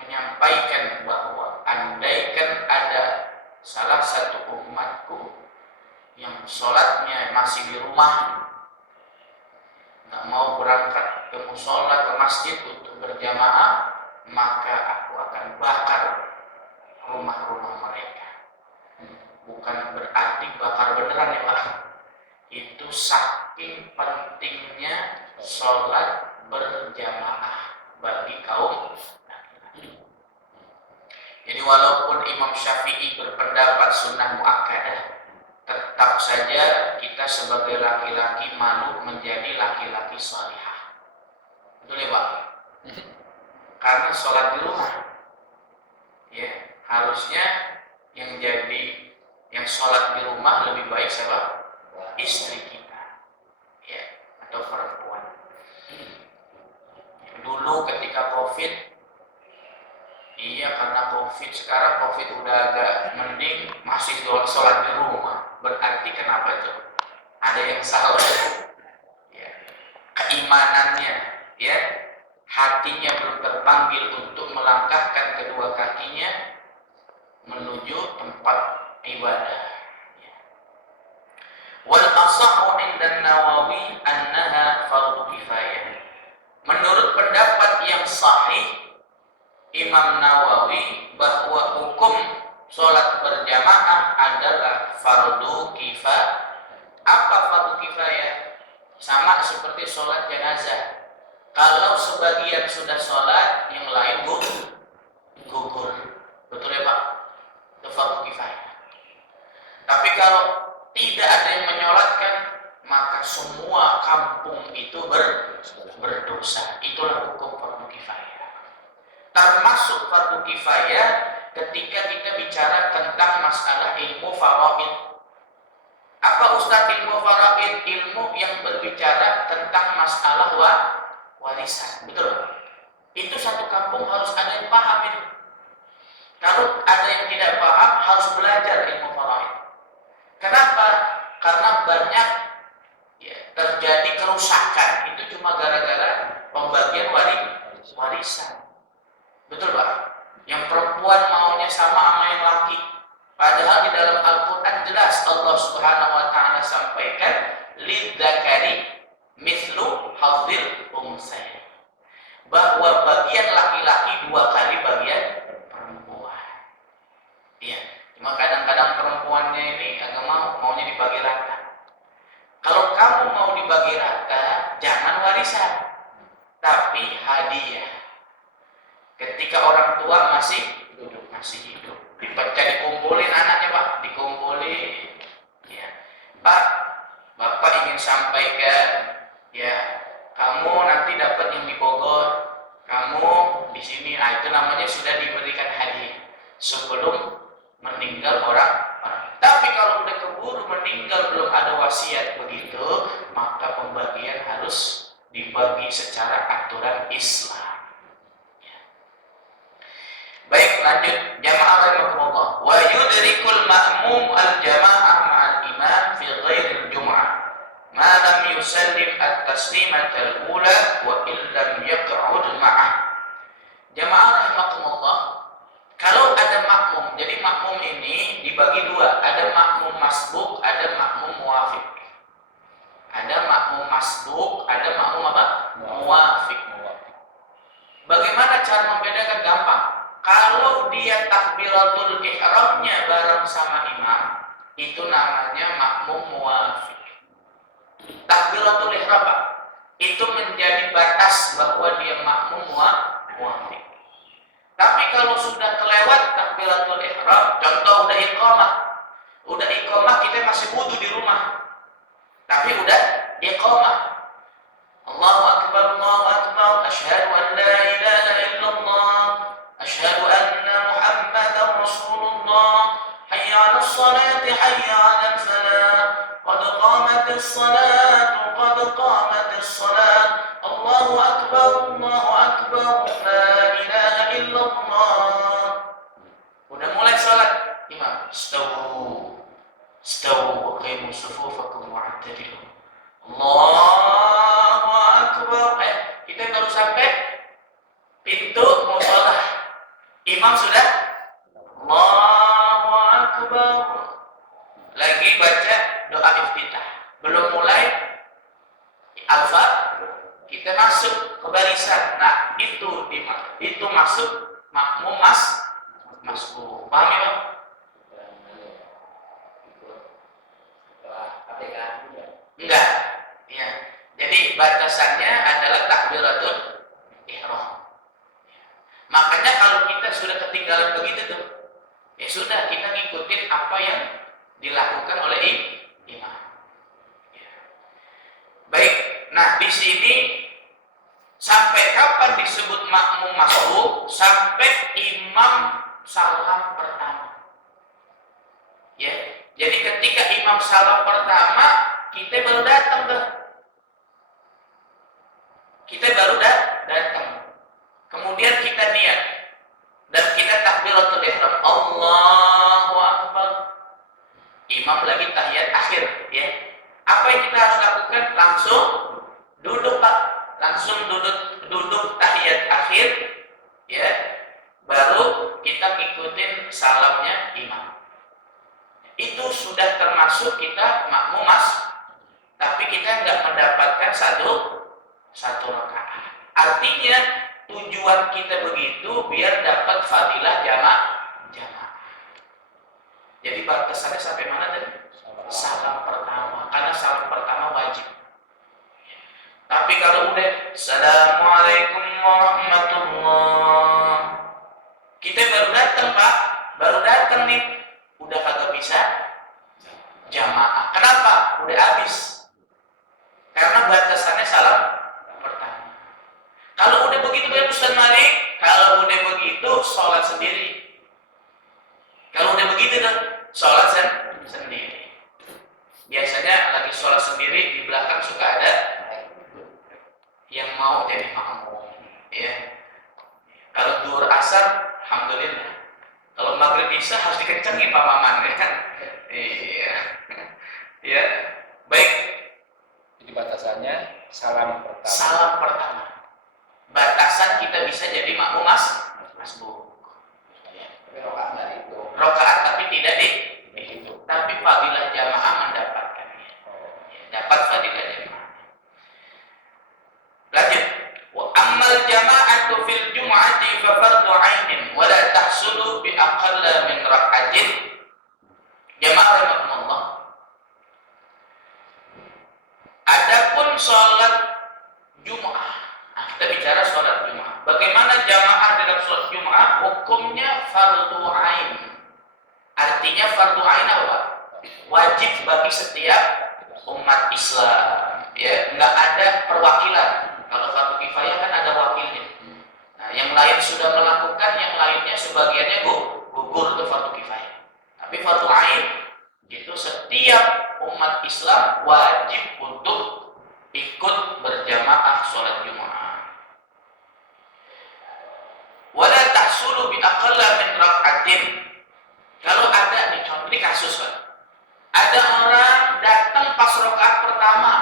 menyampaikan bahwa andaikan ada salah satu umatku yang sholatnya masih di rumah, nggak mau berangkat ke musola, ke masjid untuk berjamaah, maka aku akan bakar rumah-rumah mereka. Bukan berarti bakar beneran ya Pak. Itu saking pentingnya sholat berjamaah bagi kaum laki-laki. Jadi walaupun Imam Syafi'i berpendapat sunnah muakkadah, tetap saja kita sebagai laki-laki malu menjadi laki-laki salihah. Betul ya Pak? Karena sholat di rumah, ya harusnya yang sholat di rumah lebih baik siapa? Istri kita, ya, atau perempuan. Dulu ketika COVID, iya karena COVID, sekarang COVID udah agak mending, masih sholat di rumah. Berarti kenapa itu? Ada yang salah, ya. Keimanannya, ya, hatinya belum terpanggil untuk melangkahkan kedua kakinya menuju tempat ibadah. Wal asahhu 'inda Nawawi annaha fardhu kifayah. Menurut pendapat yang sahih Imam Nawawi bahwa hukum sholat berjamaah adalah fardu kifayah. Apa fardu kifayah? Sama seperti sholat jenazah. Kalau sebagian sudah sholat, yang lain gugur. Betul ya Pak? Itu fardu kifayah. Tapi kalau tidak ada yang menyolatkan, maka semua kampung itu berdosa. Itulah hukum fardu kifayah. Termasuk fardu kifayah ketika kita bicara tentang masalah ilmu faraid. Apa Ustaz ilmu faraid? Ilmu yang berbicara tentang masalah warisan. Betul? Itu satu kampung harus ada yang paham itu. Kalau ada yang tidak paham, harus belajar ilmu faraid. Kenapa? Karena banyak ya, terjadi kerusakan. Itu cuma gara-gara pembagian warisan. Betul Pak? Yang perempuan maunya sama yang laki. Padahal di dalam Al-Quran jelas Allah Subhanahu wa Ta'ala sampaikan lidzakari mislu hadzil unsayain, bahwa bagian laki-laki 2 kali bagian perempuan. Iya, cuma kadang-kadang perempuannya ini agak maunya dibagi rata. Kalau kamu mau dibagi rata, jangan warisan, tapi hadiah. Ketika orang tua masih hidup, dipecah, dikumpulin anaknya Pak, dikumpulin. Ya, Pak, Bapak ingin sampaikan, ya, kamu nanti dapat yang di Bogor, kamu di sini, itu namanya sudah diberikan hadiah sebelum meninggal orang. Tapi kalau udah keburu meninggal belum ada wasiat begitu, maka pembagian harus dibagi secara aturan Islam. Baik, lanjut. Jamaah rahimakumullah. Wa yudrikul ma'mum al-jama'ah ma'al imam fi ghairil jum'ah ma lam yusallim at-taslimat al-ula wa illam yaq'ud ma'ah. Jamaah rahimakumullah, kalau ada makmum, jadi makmum ini dibagi 2, ada makmum masbuk, ada makmum muwafiq. Ada makmum masbuk, ada makmum apa? Muwafiq. Bagaimana cara membedakan? Gampang. Kalau dia takbiratul ihramnya bareng sama imam, itu namanya makmum muwafiq. Takbiratul ihram Pak, itu menjadi batas bahwa dia makmum muwafiq. Tapi kalau sudah kelewat takbiratul ihram, contoh udah iqamah kita masih wudu di rumah, tapi udah iqamah, Allahu akbar, asyhadu an la ilaha illallah, asyhadu anna muhammadar rasulullah, hayya 'alas salati, hayya 'alal falah, qad qamatis salatu, qad qamatis salat, Allahu akbar, la ilaha illallah. Udah mulai salat, imam, stawu, wa qimu sufufakum wa'tadilu. Allahu akbar. Kita baru sampai pintu musholah. Imam sudah Allahu akbar. Lagi baca doa iftitah. Belum mulai al-Fatihah. Kita masuk ke barisan. Nah, itu masuk makmum masbuk. Paham ya, Pak? Enggak. Ya. Jadi batasannya adalah takbiratul ihram. Makanya kalau kita sudah ketinggalan begitu tuh, ya sudah kita ngikutin apa yang dilakukan oleh imam. Ya. Baik. Nah, di sini sampai kapan disebut makmum masbuk? Sampai imam salam pertama. Ya. Jadi ketika imam salam pertama, kita baru datang tuh. Kita baru datang. Kemudian kita niat dan kita takbiratul ihram. Allahu akbar. Imam lagi tahiyat akhir, ya. Apa yang kita harus lakukan? Langsung duduk, Pak. Langsung duduk tahiyat akhir, ya. Baru kita ngikutin salamnya imam. Itu sudah termasuk kita makmum tapi kita nggak mendapatkan satu rakaat. Artinya tujuan kita begitu biar dapat fadilah jamaah. Jadi batasannya sampai mana tadi? Salam pertama, karena salam pertama wajib. Tapi kalau udah Assalamualaikum warahmatullah, kita baru datang Pak, baru datang nih, udah kagak bisa jamaah. Kenapa? Udah habis. Karena batasannya salam pertama. Kalau udah begitu Pak Ustaz Malik, kalau udah begitu sholat sendiri. Kalau udah begitu kan sholat sendiri. Biasanya lagi sholat sendiri di belakang suka ada yang mau jadi makmum, ya. Kalau zuhur asar, alhamdulillah. Kalau maghrib isya harus dikencengin Pak Maman, ya kan? Iya. Ya. Baik. Jadi batasannya salam pertama. Salam pertama. Batasan kita bisa jadi makmum masbuk. Ya. Tapi rokaat dari itu. Rokaat tapi tidak dihitung. Tapi fadilah jamaah mendapatkannya. Ya, dapat fadilah jamaah. Lanjut. Wa ammal jama'atu fil jum'ati fa fardhu 'ainin wa la tahsulu bi aqalla min rak'atin. Jamaah rahimakumullah. Adapun sholat Jum'ah. Nah, kita bicara sholat Jum'ah. Bagaimana jamaah dalam sholat Jum'ah? Hukumnya fardhu 'ain. Artinya fardhu 'ain apa? Wajib bagi setiap umat Islam. Ya, enggak ada perwakilan. Kalau fardu kifayah kan ada wakilnya. Nah, yang lain sudah melakukan, yang lainnya sebagiannya gugur untuk fardu kifayah. Tapi fardu 'ain itu setiap umat Islam wajib untuk ikut berjamaah sholat Jumat. Wala tahsulu bi aqalla min rak'atin. Kalau ada nih contoh ini kasus kan. Ada orang datang pas rakaat pertama.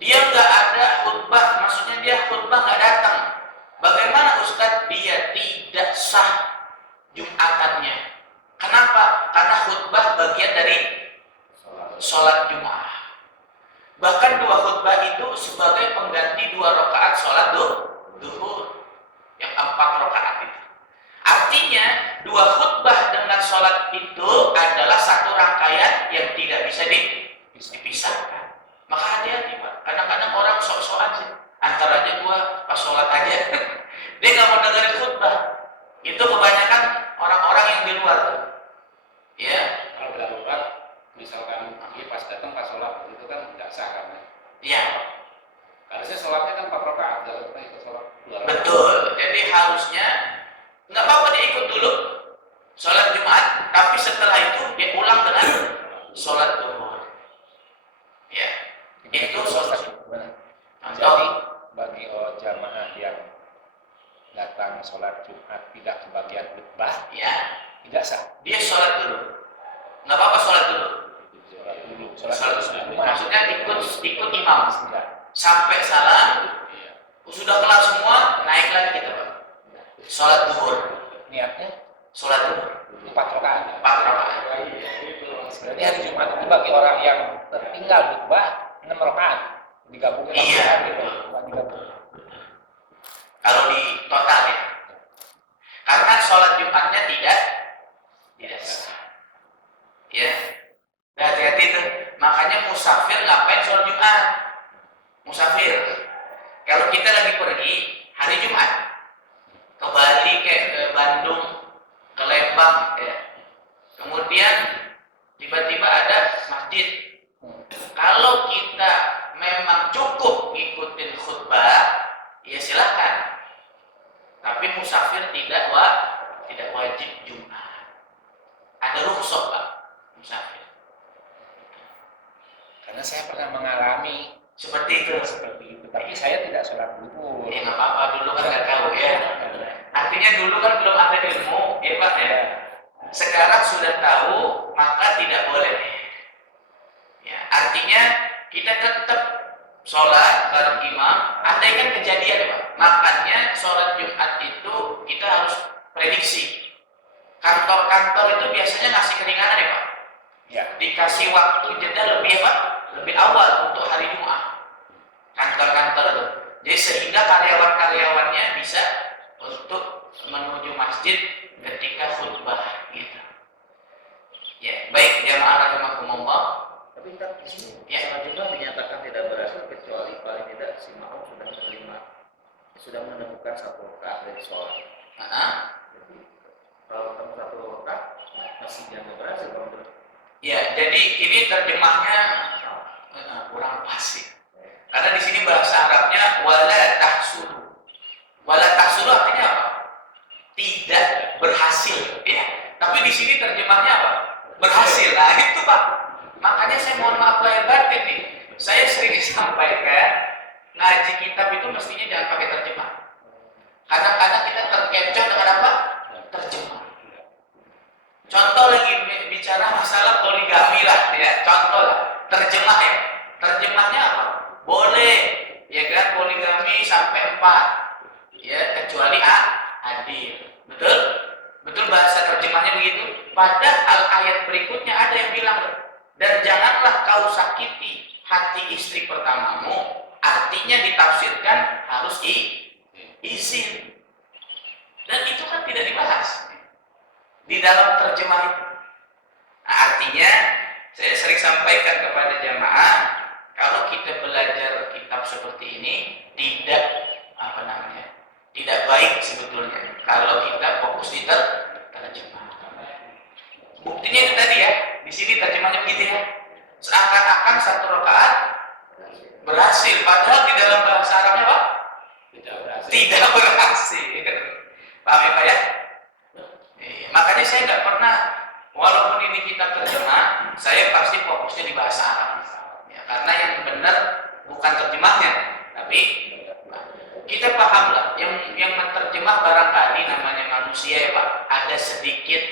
Dia nggak ada khutbah, maksudnya dia khutbah nggak datang. Bagaimana Ustadz? Dia tidak sah Jumatannya. Kenapa? Karena khutbah bagian dari sholat Jumat. Bahkan dua khutbah itu sebagai pengganti 2 rakaat sholat duhur yang 4 rakaat itu. Artinya 2 khutbah dengan sholat itu adalah satu rangkaian yang tidak bisa dipisahkan. Maka hati-hati Pak. Kadang-kadang orang sok-sokan sih. Antara aja gua pas sholat aja. Dia nggak mau dengerin khutbah. Itu kebanyakan orang-orang yang di luar tuh. Ya. Kalau darurat, misalkan dia pas datang pas sholat itu kan nggak sah kan? Iya. Harusnya sholatnya kan 4 rakaat, darurat itu sholat 2 rakaat. Betul. Jadi harusnya nggak apa-apa dia ikut dulu sholat Jumat, tapi setelah itu dia ulang dengan sholat duhur. Ya. Itu solusi. Jadi bagi jamaah yang datang sholat Jumat tidak kebagian khutbah, Ya. tidak sah. Dia sholat dulu. Nggak apa-apa sholat dulu. Sholat dulu. Sholat dulu. Maksudnya ikut imam. Tidak. Sampai salam, Iya. sudah kelar semua, naik lagi kita Pak. Sholat duhur. Niatnya Sholat duhur. 4 rakaat. 4 rakaat. Berarti hari Jumat itu bagi orang yang tertinggal khutbah 6 rakaat digabungin sama Iya. hari itu. Digabung. Kalau di total ya. Karena sholat Jumatnya tidak sah. Ya. Nah, hati-hati tuh. Makanya musafir ngapain sholat Jumat? Musafir. Kalau kita lagi pergi hari Jumat ke Bali, ke Bandung, ke Lembang, ya. Kemudian tiba-tiba ada masjid. Kalau kita memang cukup ngikutin khutbah, ya silakan. Tapi musafir tidak wajib Jumat. Ada rukhsah Pak, musafir. Karena saya pernah mengalami Seperti itu. tapi saya tidak sholat duhur. Ya nggak apa-apa, dulu kan nggak tahu ya. Artinya dulu kan belum ada ilmu, ya Pak ya. Sekarang sudah tahu, maka tidak boleh. Ya, artinya kita tetap sholat bareng imam. Andai kan kejadian ya Pak. Makanya sholat Jumat itu kita harus prediksi. Kantor-kantor itu biasanya ngasih keringanan ya Pak. Ya. Dikasih waktu jeda lebih apa? Lebih awal untuk hari Jumat. Kantor-kantor itu. Jadi sehingga karyawan-karyawannya bisa untuk menuju masjid ketika khutbah gitu. Ya, baik jamaah rahimakumullah. Tapi kan di sini Ya. sholat Jumat dinyatakan tidak berhasil kecuali paling tidak si makmum sudah menerima, sudah menemukan 1 rakaat dari sholat. Nah, Jadi kalau ketemu 1 rakaat masih dianggap berhasil kalau menurut. ya, jadi ini terjemahnya kurang pas sih. Karena di sini bahasa Arabnya wala tahsulu. Wala tahsulu artinya apa? Tidak berhasil, ya. Tapi di sini terjemahnya apa? Berhasil. Nah, itu Pak. Makanya saya mohon maaf lahir batin nih. Saya sering sampaikan ngaji kitab itu mestinya jangan pakai terjemah. Kadang-kadang kita terkecoh dengan apa? Terjemah. Contoh lagi bicara masalah poligami lah, ya. Contoh lah, terjemah ya. Terjemahnya apa? Boleh, ya kan, poligami sampai 4, ya, kecuali ada hadir. Betul? Betul bahasa terjemahnya begitu. Padahal ayat berikutnya ada yang bilang, dan janganlah kau sakiti hati istri pertamamu. Artinya ditafsirkan harus izin. Dan itu kan tidak dibahas di dalam terjemah itu. Nah, artinya saya sering sampaikan kepada jamaah, kalau kita belajar kitab seperti ini tidak tidak baik sebetulnya kalau kita fokus di terjemah. Buktinya itu tadi ya, di sini terjemahnya begitu ya. Seakan-akan satu rakaat berhasil, padahal di dalam bahasa Arabnya Pak tidak berhasil. Paham ya Pak ya? Makanya saya nggak pernah, walaupun ini kitab terjemah, saya pasti fokusnya di bahasa Arab. Ya, karena yang benar bukan terjemahnya, tapi kita pahamlah. Yang menerjemah barangkali namanya manusia ya Pak, ada sedikit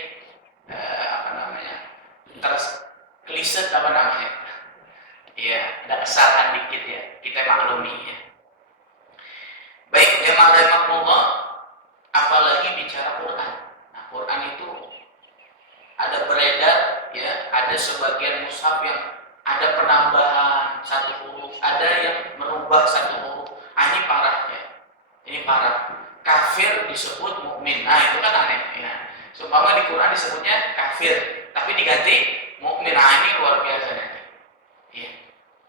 terkeliset ya, ada kesalahan dikit ya, kita maklumi ya. Baik, jemaah rahimakumullah, apalagi bicara Quran. Nah, Quran itu ada beredar ya, ada sebagian mushaf yang ada penambahan satu huruf, ada yang merubah satu huruf. Ini parah ya. Ini parah. Kafir disebut mukmin. Nah, itu kan aneh ya. Seumpama di Quran disebutnya kafir, tapi diganti mukmin. Nah, ini luar biasa nanti. Ya.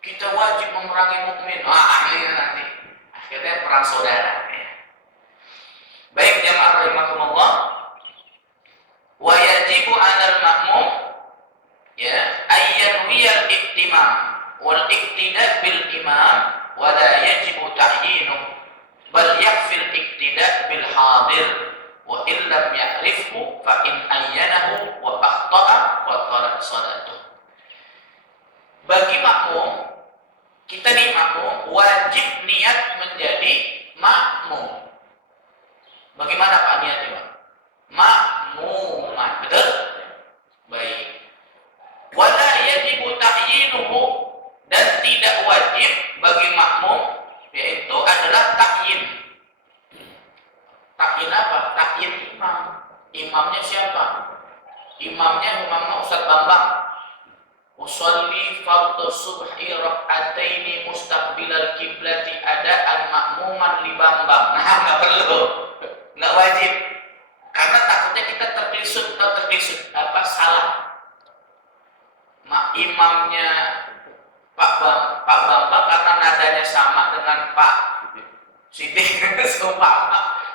Kita wajib memerangi mukmin. Ini nanti akhirnya perang saudara ya. Baik jamaah rahimakumullah, wa yajibu 'alal ma'mum ya ayyan wiyal iktimam wal iktida bil imam wa la yajibu tahyinu bal yakfil iktida bil hadir wa illam ya'rifhu fa in ayyanahu wa akhta'a wa tarat salatuh. Bagi makmum, kita nih makmum wajib niat menjadi makmum. Bagaimana Pak niatnya Pak? Makmuman, betul? Baik. Wala yajibu ta'yinuhu, dan tidak wajib bagi makmum, yaitu adalah takyin. Takyin apa? Takyin imam. Imamnya siapa? Imamnya Ustaz Bambang. Usolli fardhu subhi rak'ataini mustaqbilal kiblati adaan makmuman li Bambang. Nah, nggak perlu, nggak wajib, karena takutnya kita terklisut salah. Imamnya Pak Bambang karena nadanya sama dengan Pak Sidik,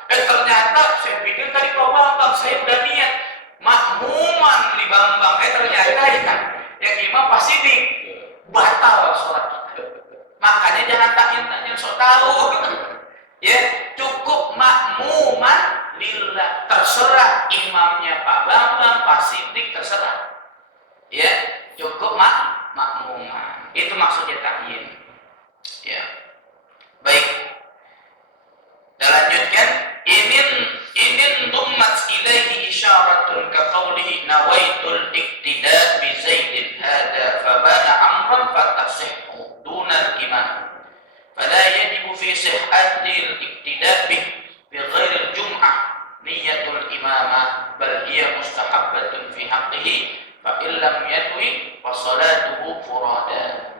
ternyata saya pikir tadi Pak Bambang, saya udah niat makmuman li Bambang, ternyata ya yang imam Pak Sidik, batal sholat kita. Makanya jangan tanya sok tahu ya, cukup makmuman lillah, terserah imamnya Pak Bambang, Pak Sidik, terserah ya, cukup makmuman. Itu maksudnya takyin ya. Baik, kita lanjutkan. Inin dummat ilaihi isyaratun ka qawlihi nawaitul iktida bi zaidin hada fabana amran fatasihhu dunal imam fala yajibu fi sihhatil iktida bi ghairil jum'ah niyatul imamah bal hiya mustahabbatun fi haqqihi fa illam yanwi fa salatuhu furada.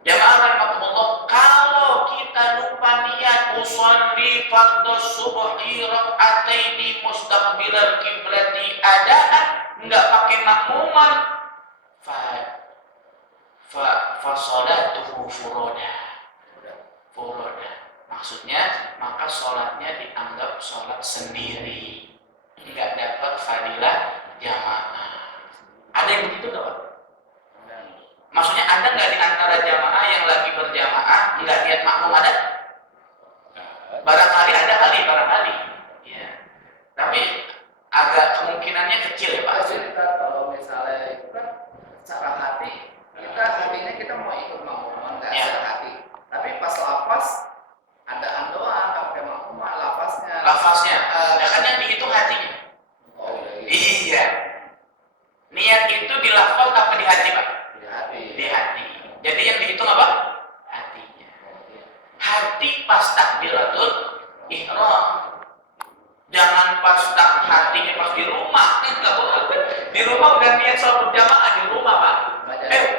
Jamaah rahimakumullah, kalau kita lupa niat usolli fardhu subhi rak'ataini mustaqbilal kiblati adaan, enggak pakai makmuman, fa salatuhu furada. Maksudnya maka sholatnya dianggap sholat sendiri, enggak dapat fadilah jamaah. Ada yang begitu enggak Pak? Maksudnya ada nggak di antara jamaah yang lagi berjamaah nggak niat makmum, ada? Barangkali ada barangkali. Ya. Tapi agak kemungkinannya kecil ya Pak. Kita kalau misalnya itu kan secara hati, hatinya kita mau ikut makmuman nggak Ya. secara hati. Tapi pas lafaz ada doa nggak pakai makmuman, lafaznya. Ya kan yang dihitung hatinya. Oh Iya. Niat itu dilafal apa di hati Pak? Di hati. Jadi yang dihitung apa? Hatinya. Hati pas takbiratul ihram. Jangan hatinya pas di rumah. Di rumah udah niat sholat berjamaah di rumah, Pak.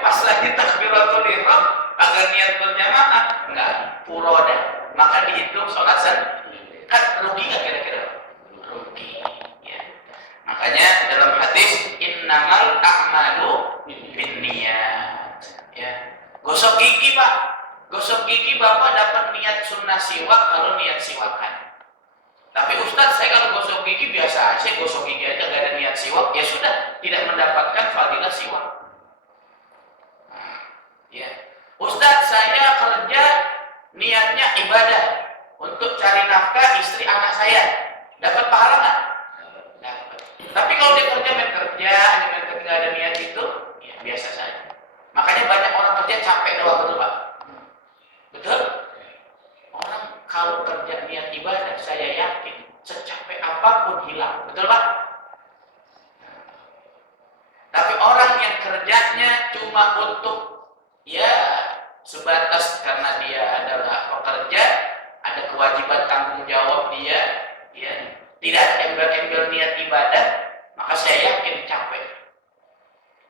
Pas lagi takbiratul ihram agak niat berjamaah, enggak furoda. Maka dihitung sholat sendiri. Kan rugi nggak kira-kira? Rugi. Ya. Makanya dalam hadis innamal a'malu binniyat. Ya. Gosok gigi, Pak. Gosok gigi Bapak dapat niat sunnah siwak kalau niat siwakan. Tapi Ustadz, saya kalau gosok gigi biasa aja, gosok gigi aja gak ada niat siwak, ya sudah, tidak mendapatkan fadilah siwak. Ya. Ustadz, saya kerja niatnya ibadah untuk cari nafkah istri anak saya, dapat pahala nggak? Dapat. Tapi kalau dia kerja main kerja nggak ada niat itu, ya biasa saja. Makanya banyak orang kerja capek doang, betul Pak? Betul? Orang kalau kerja niat ibadah, saya yakin secapek apapun hilang, betul Pak? Tapi orang yang kerjanya cuma untuk ya sebatas karena dia adalah pekerja, ada kewajiban tanggung jawab dia, ya tidak embel-embel niat ibadah, maka saya yakin capek.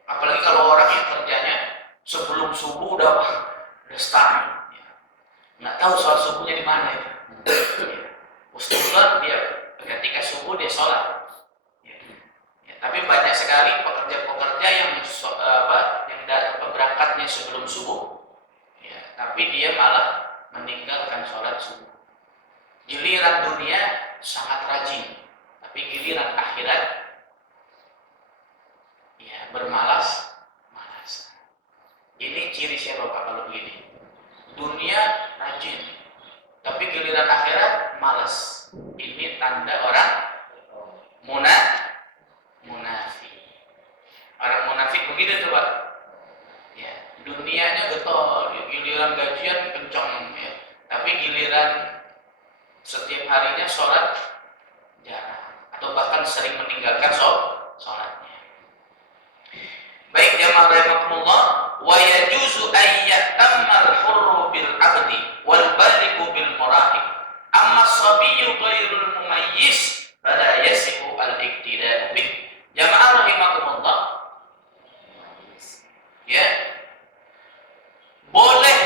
Apalagi kalau orang yang kerjanya sebelum subuh udah start. Nggak tahu soal subuhnya di mana ya. Ustadz dia ketika subuh dia sholat. Ya, tapi banyak sekali pekerja-pekerja yang berangkatnya sebelum subuh, ya, tapi dia malah meninggalkan sholat subuh. Giliran dunia sangat rajin, tapi giliran akhirat ya bermalas-malas. Ini ciri siapa kalau begini? Dunia rajin, tapi giliran akhirat malas. Ini tanda orang munafik. Orang munafik begitu tuh Pak. Ya, dunianya getol, giliran gajian kencang, ya. Tapi giliran setiap harinya sholat jarang, atau bahkan sering meninggalkan sholatnya. Baik jamaah rahimakumullah. Wa yajuzu ayyatammal hurru bil abdi wal balighu bil murahiq. Amma sabiyyu ghairul mumayyiz fala yasihu al iktida'u bih. Jamaah rahimakumullah. Ya. Boleh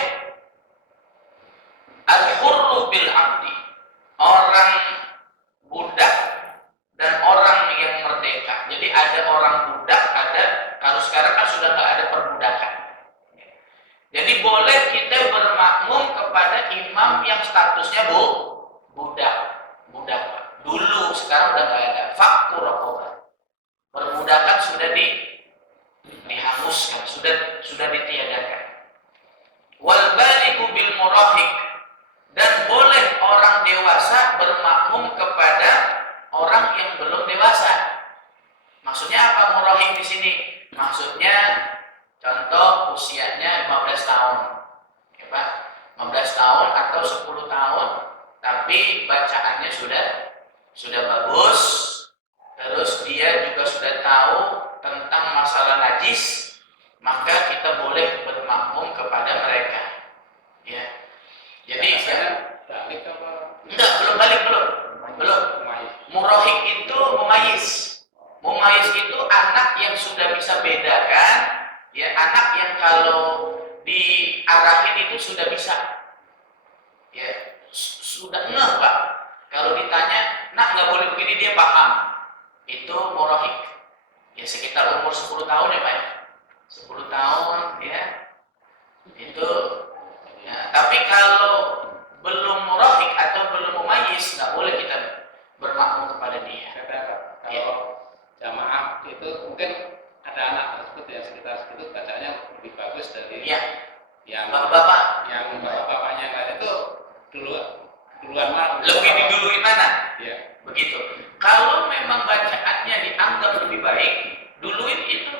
al hurru bil abdi, orang budak dan orang yang merdeka. Jadi ada orang budak, ada, kalau sekarang kan sudah nggak ada perbudakan. Jadi boleh kita bermakmum kepada imam yang statusnya budak. Dulu, sekarang udah nggak ada. Fakku rokobah. Perbudakan sudah dihanguskan, sudah ditiadakan. Wal balighu bil murahiq, dan boleh orang dewasa bermakmum kepada orang yang belum dewasa. Maksudnya apa murahiq di sini? Maksudnya contoh usianya 15 tahun. Ya Pak, 15 tahun atau 10 tahun, tapi bacaannya sudah bagus. Terus dia juga sudah tahu tentang masalah najis, maka kita boleh bermakmum kepada mereka. Ya. Jadi balik apa? enggak, belum balik belum. Murahiq itu mumayyiz. Mumayyiz itu anak yang sudah bisa bedakan, ya, anak yang kalau diarahin itu sudah bisa. Ya, sudah ngeh, Pak. Kalau ditanya, "Nak, nggak boleh begini," dia paham. Itu murahiq. Ya sekitar umur 10 tahun ya, Pak ya. 10 tahun ya. Itu ya, tapi kalau belum murahiq atau belum mumayyiz nggak boleh kita bermakmum kepada dia. Kalau jamaah itu mungkin ada anak tersebut yang sekitar segitu bacaannya lebih bagus dari yang bapak-bapak, yang bapak-bapaknya lain itu duluan lah. Lebih diduluin mana? Ya. Begitu. Kalau memang bacaannya dianggap lebih baik, duluin itu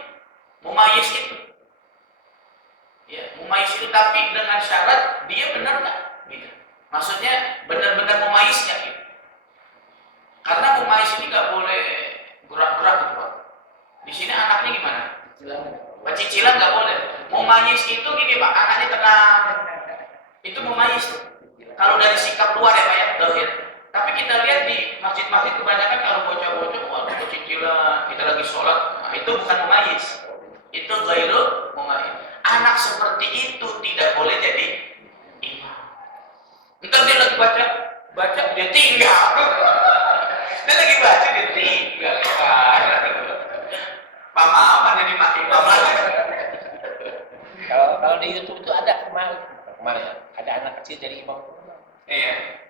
mumayyiz itu. Ya, mumayyiz itu, tapi dengan syarat dia benar nggak? Gitu. Maksudnya benar-benar mumayyiz nggak gitu? Karena mumayyiz ini nggak boleh gerak-gerak gitu Pak. Di sini anaknya gimana? Cicilan nggak boleh. Mumayyiz itu gini Pak, anaknya tenang. Itu mumayyiz tuh. Kalau dari sikap luar ya Pak ya, dohir. Tapi kita lihat di masjid-masjid kebanyakan kalau bocah-bocah sholat, nah, itu bukan mumayyiz, itu ghairu mumayyiz. Anak seperti itu tidak boleh jadi imam. Entar dia lagi baca dia tinggal. Dia lagi baca dia tinggal. Mama jadi imam lagi. Kalau di YouTube itu ada kemarin ada anak kecil jadi imam. Iya.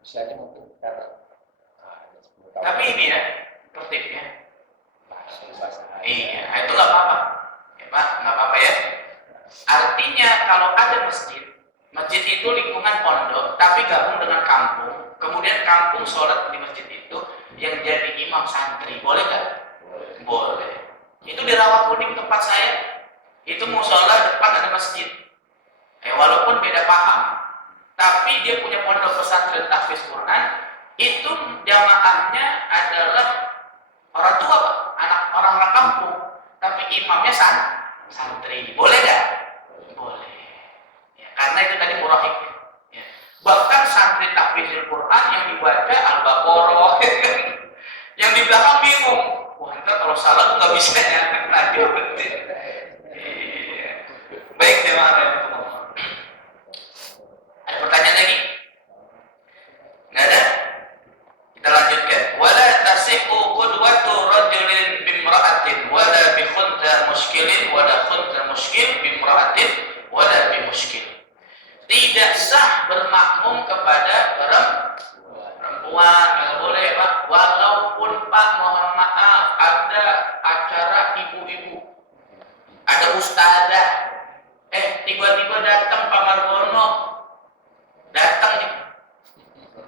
Usianya mungkin sekitar ada 10 tahun. Tapi ini ya, tertibnya. bahasa Iya, itu nggak apa-apa. Ya, Pak, nggak apa-apa ya. Artinya kalau ada masjid itu lingkungan pondok, tapi gabung dengan kampung. Kemudian kampung sholat di masjid itu, yang jadi imam santri, boleh nggak? Boleh. Itu di Rawakuning tempat saya, itu musola depan ada masjid. Walaupun beda paham, tapi dia punya pondok pesantren tahfiz Quran, itu jamaahnya adalah orang tua, Pak, anak orang kampung, tapi imamnya santri. Boleh nggak? Boleh. Ya, karena itu tadi murahik. Ya. Bahkan santri tahfiz Quran yang dibaca Al-Baqarah, yang di belakang bingung. Wah, ntar kalau salah nggak bisa ya. Nanti baik jemaah yang ada pertanyaan lagi? Nggak ada? Kita lanjutkan. Wala tasihhu qudwatu rajulin bimra'atin wala bi khunta muskilin wala khunta muskil bimra'atin wala bi muskil. Tidak sah bermakmum kepada perempuan, nggak boleh, Pak. Walaupun Pak, mohon maaf, ada acara ibu-ibu, ada ustazah, tiba-tiba datang Pak Margono, nih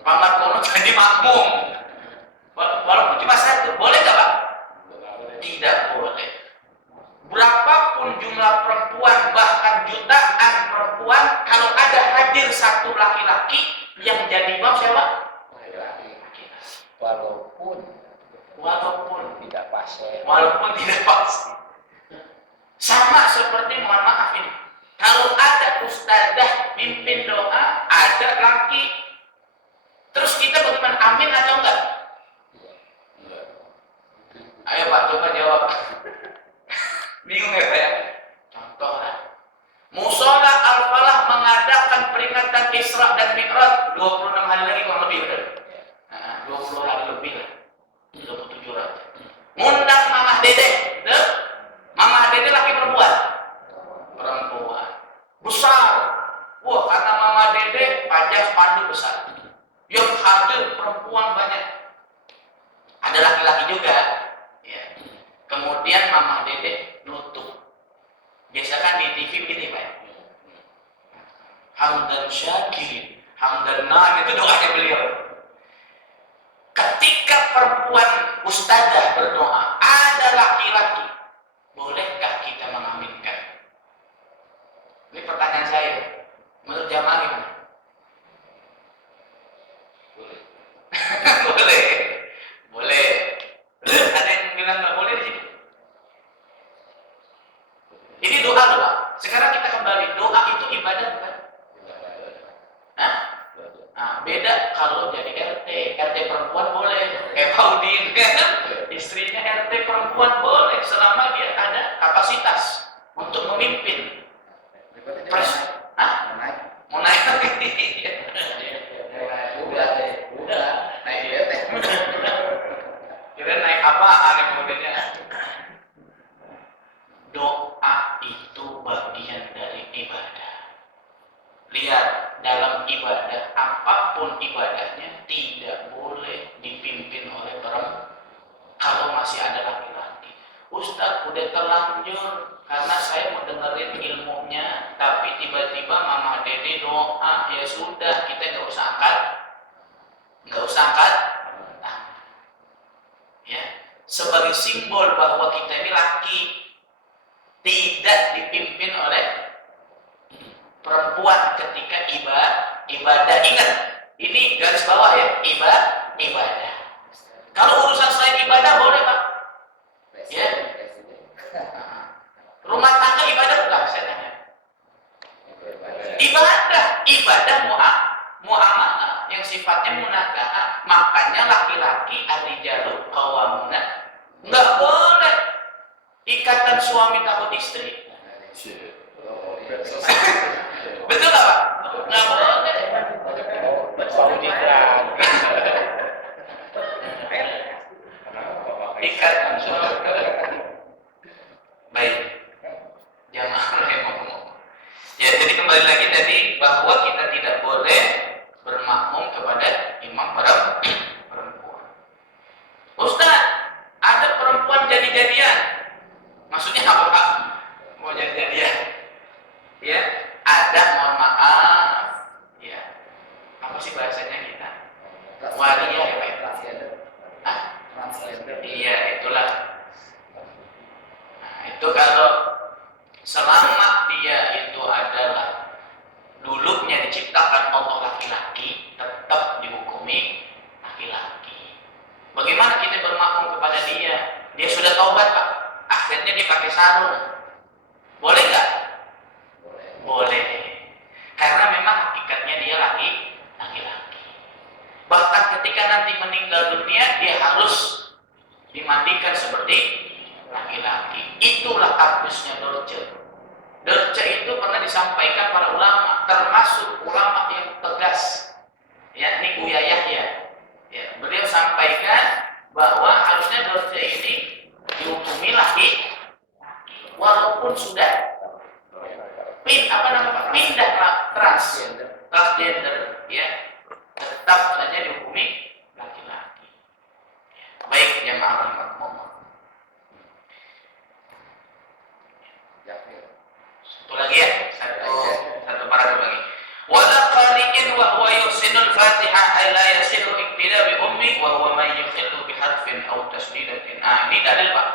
Pak Margono jadi makmum, walaupun cuma satu, boleh nggak, Pak? Tidak boleh. Berapapun jumlah perempuan, bahkan jutaan perempuan, kalau ada hadir satu laki-laki yang jadi imam siapa? Walaupun tidak pasien. walaupun tidak pasti. Sama seperti, mohon maaf ini, kalau ada ustazah mimpin doa, ada laki, terus kita bagaimana, amin atau enggak? Ayo Pak, coba jawab. Bingung ya Pak ya? Contoh lah, Musola Al-Falah mengadakan peringatan Isra dan Mi'raj 26 hari lagi kurang lebih, betul? 20 hari lebih lah, 27 hari. Ngundang Mamah Dede, betul? Mamah Dede laki perempuan? Perempuan. Besar. Wah, karena Mama Dede pajak spanduk besar. Yang hadir perempuan banyak. Ada laki-laki juga. Ya. Kemudian Mama Dede nutup. Biasa kan di TV begini, Pak. Hamdan syakirin, hamdan nah, itu doanya beliau. Ketika perempuan ustazah berdoa, ada laki-laki, bolehkah kita mengaminkan? Ini pertanyaan saya. Menurut jamaah gimana? Boleh. Boleh. Boleh. Ada yang bilang nggak boleh di sini? Ini doa loh, Pak. Sekarang kita kembali. Doa itu ibadah bukan? Hah? Nah, beda kalau jadi RT. RT perempuan boleh. Kayak Paudin, istrinya RT perempuan boleh selama dia ada kapasitas untuk memimpin. Mau naik lagi? Udah naik dia. Kira naik apa? Naik mobilnya. Doa itu bagian dari ibadah. Lihat, dalam ibadah, apapun ibadahnya tidak boleh dipimpin oleh perempuan. Kalau masih ada laki-laki, Ustaz udah terlanjur karena saya mau dengerin ilmunya, tapi tiba-tiba Mama Dede doa, ya sudah, kita nggak usah angkat. Nah, ya, sebagai simbol bahwa kita ini laki, tidak dipimpin oleh perempuan ketika ibadah. Ingat, ini garis bawah ya, ibadah. Kalau urusan selain ibadah boleh, Pak. Ya. Rumah tangga ibadah bukan, saya tanya. Ibadah muamalah yang sifatnya munakaah. Makanya laki-laki arijalu qawwamuna. Enggak boleh suami takut istri. Oh, berarti Betul nggak Pak? Nggak boleh. Mau diklan. Ikat baik. Jamaah rahimahumullah. Ya, jadi kembali lagi tadi bahwa kita tidak boleh bermakmum kepada imam perempuan. Ustaz, ada perempuan jadi-jadian. Maksudnya apa Pak? Mau jadi-jadian? Ya, ada, mohon maaf. Ya, apa sih bahasanya kita? Waria ya Pak? transgender. Hah? Transgender. Iya, itulah. Nah, itu kalau selama dia itu adalah dulunya diciptakan Allah laki-laki, tetap dihukumi laki-laki. Bagaimana kita bermakmum kepada dia? Dia sudah taubat Pak, akhirnya dia pakai sarung. Boleh nggak? Boleh. Karena memang hakikatnya dia laki-laki. Bahkan ketika nanti meninggal dunia, dia harus dimandikan seperti laki-laki. Itulah kardusnya dorce. Dorce itu pernah disampaikan para ulama, termasuk ulama yang tegas, yakni Buya Yahya. Ya, beliau sampaikan bahwa harusnya dorce ini dihukumi laki, walaupun sudah pindah transgender, ya, tetap saja dihukumi laki-laki. Baik, jamaah rahmatullah. Satu lagi ya, satu paragraf lagi. Wala qari'in wa huwa yuhsinul Fatihah ay la yasihu iqtida bi ummi wa huwa man yukhillu bi harfin aw tasdidatin. Ini dalil Pak.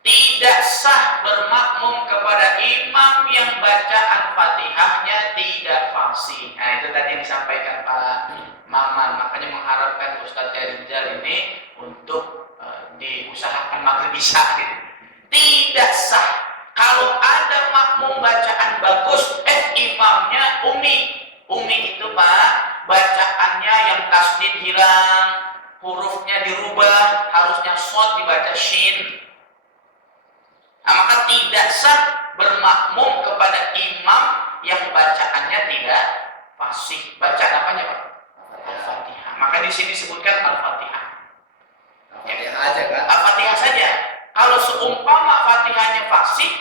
Tidak sah bermakmum kepada imam yang bacaan Fatihahnya tidak fasih. Nah, itu tadi yang disampaikan Pak Maman. Makanya mengharapkan Ustadz Rizal ini untuk diusahakan maghrib isya gitu. Tidak sah. Kalau ada makmum bacaan bagus, imamnya umi itu Pak, bacaannya yang tasdid hilang, hurufnya dirubah, harusnya shod dibaca shin. Nah, maka tidak sah bermakmum kepada imam yang bacaannya tidak fasih. Bacaan apanya Pak? Al-Fatihah. Maka di sini disebutkan Al-Fatihah. Al-Fatihah aja kan? Al-Fatihah saja. Kalau seumpama Fatihahnya fasih,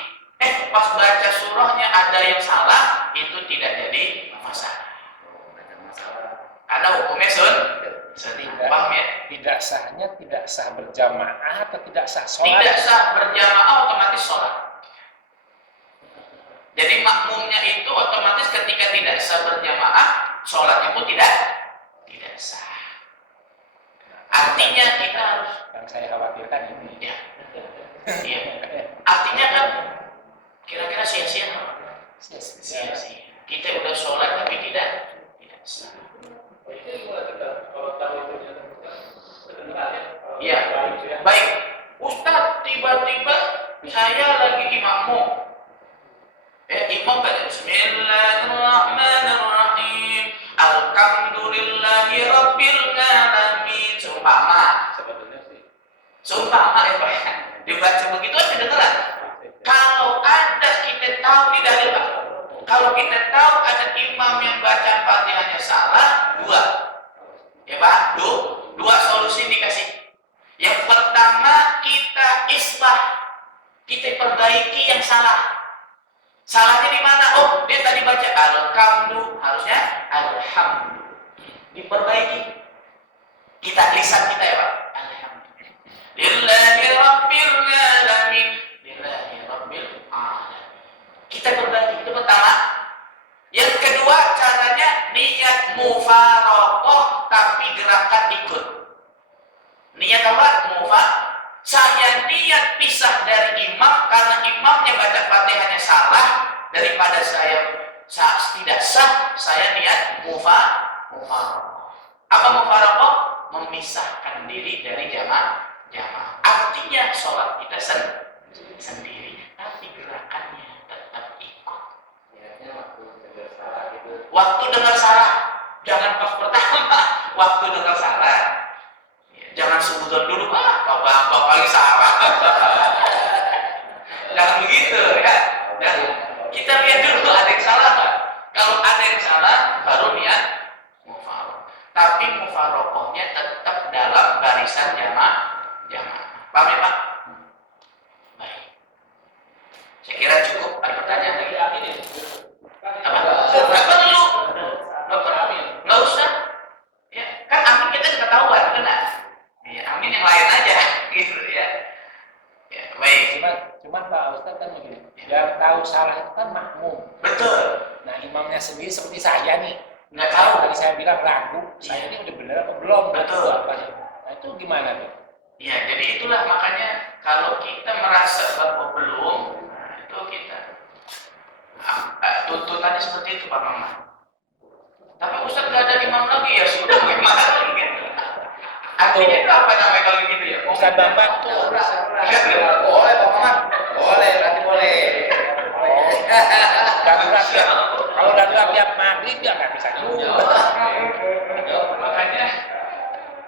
pas baca surahnya ada yang salah, itu tidak jadi masalah. Karena hukumnya setimpang ya. Tidak sahnya tidak sah berjamaah atau tidak sah sholat? Tidak sah berjamaah otomatis sholat. Jadi makmumnya itu otomatis ketika tidak sah berjamaah, sholatnya pun tidak sah. Artinya kita harus. Yang saya khawatirkan ini. Ya. Iya. Artinya kan kira-kira sia-sia. Sia-sia. Kita udah sholat tapi tidak sah. Ya, baik. Ustadz tiba-tiba saya lagi imammu. Imam baca Bismillahirrahmanirrahim. Alhamdulillahi Rabbil Alamin. Sumpama ya Pak. Dibaca begitu aja kedengeran. Kalau ada kita tahu di dalil Pak. Kalau kita tahu ada imam yang baca Fatihahnya salah, dua. Ya Pak, dua solusi dikasih. Yang pertama kita islah, kita perbaiki yang salah. Salahnya di mana? Oh, dia tadi baca alhamdulillah, harusnya alhamdulillah. Diperbaiki. Kita lisan kita ya Pak. Alhamdulillah. Lillahi rabbil alamin. Lillahi rabbil alamin. Kita perbaiki itu pertama. Yang kedua caranya niat mufaraqah tapi gerakan ikut. Niat apa? Saya niat pisah dari imam karena imamnya baca Fatihahnya salah, daripada saya tidak sah, saya niat mufaraqah. Apa mufaraqah? Memisahkan diri dari jamaah. Artinya sholat kita sendiri, tapi gerakannya tetap ikut. Waktu dengar salah, jangan pas pertama. Waktu dengar salah, jangan suzon dulu, bapak paling salah. Jangan begitu ya. Dan kita lihat dulu ada yang salah nggak? Kalau ada yang salah, baru niat mufaroqah. Tapi mufaroqahnya tetap dalam barisan jamaah. Paham ya Pak? Baik. Saya kira cukup. Ada pertanyaan lagi? Apa? Nggak perlu. Nggak usah. Ya, kan amin kita sudah tahu kan, benar. Ya, amin yang lain aja, gitu ya. Ya, baik. Cuman Pak Ustadz kan begini, yang tahu salah itu kan makmum. Betul. Nah imamnya sendiri seperti saya nih, Nggak tahu. tadi saya bilang ragu, saya ini udah bener apa belum? Betul. Apa? Nah itu gimana tuh? Ya, jadi itulah makanya kalau kita merasa bahwa belum, nah itu kita tuntutannya seperti itu Pak Maman. Tapi Ustaz nggak ada imam lagi, ya sudah gimana lagi kan? Artinya itu apa namanya kalau gitu ya? Ustaz Bambang tuh. Boleh Pak Maman, boleh, berarti boleh. Darurat ya. Kalau darurat tiap maghrib ya nggak bisa juga.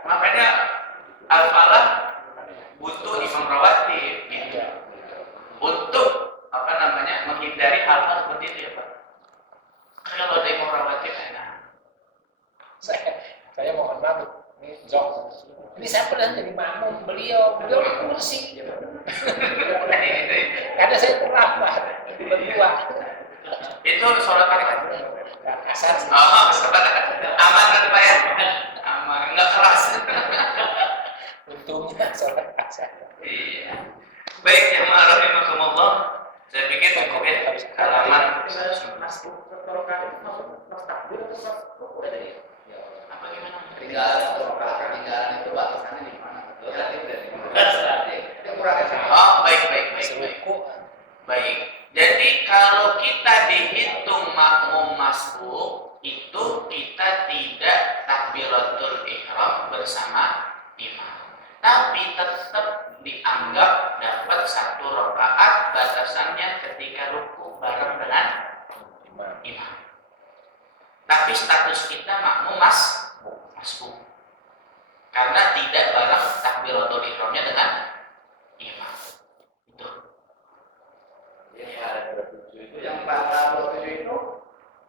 Makanya al-falah butuh imam rawatib gitu. Untuk apa namanya menghindari hal-hal seperti itu ya Pak. Kalau ada imam rawatib enak. Saya mohon maaf, ini Zok. Ini saya pernah jadi makmum beliau kursi. Karena saya pernah Pak, berdua. Itu sholat pakai Asar. oh, sholat aman kan Pak ya? Aman, nggak keras. Untungnya sholat asar. Iya. Baik, yang ma'arifimahumullah. Saya pikir cukup ya. Halaman apa gimana? Ketinggalan itu batasannya di mana? Oh, baik. Seruku. Baik. Jadi kalau kita dihitung makmum masbuk, itu kita tidak takbiratul ihram bersama imam. Tapi tetap dianggap dapat satu rakaat, batasannya ketika ruku bareng dengan imam. Tapi status kita makmum masbuk. Karena tidak bareng takbiratul ihramnya dengan imam. Itu. Yang pahala 27 itu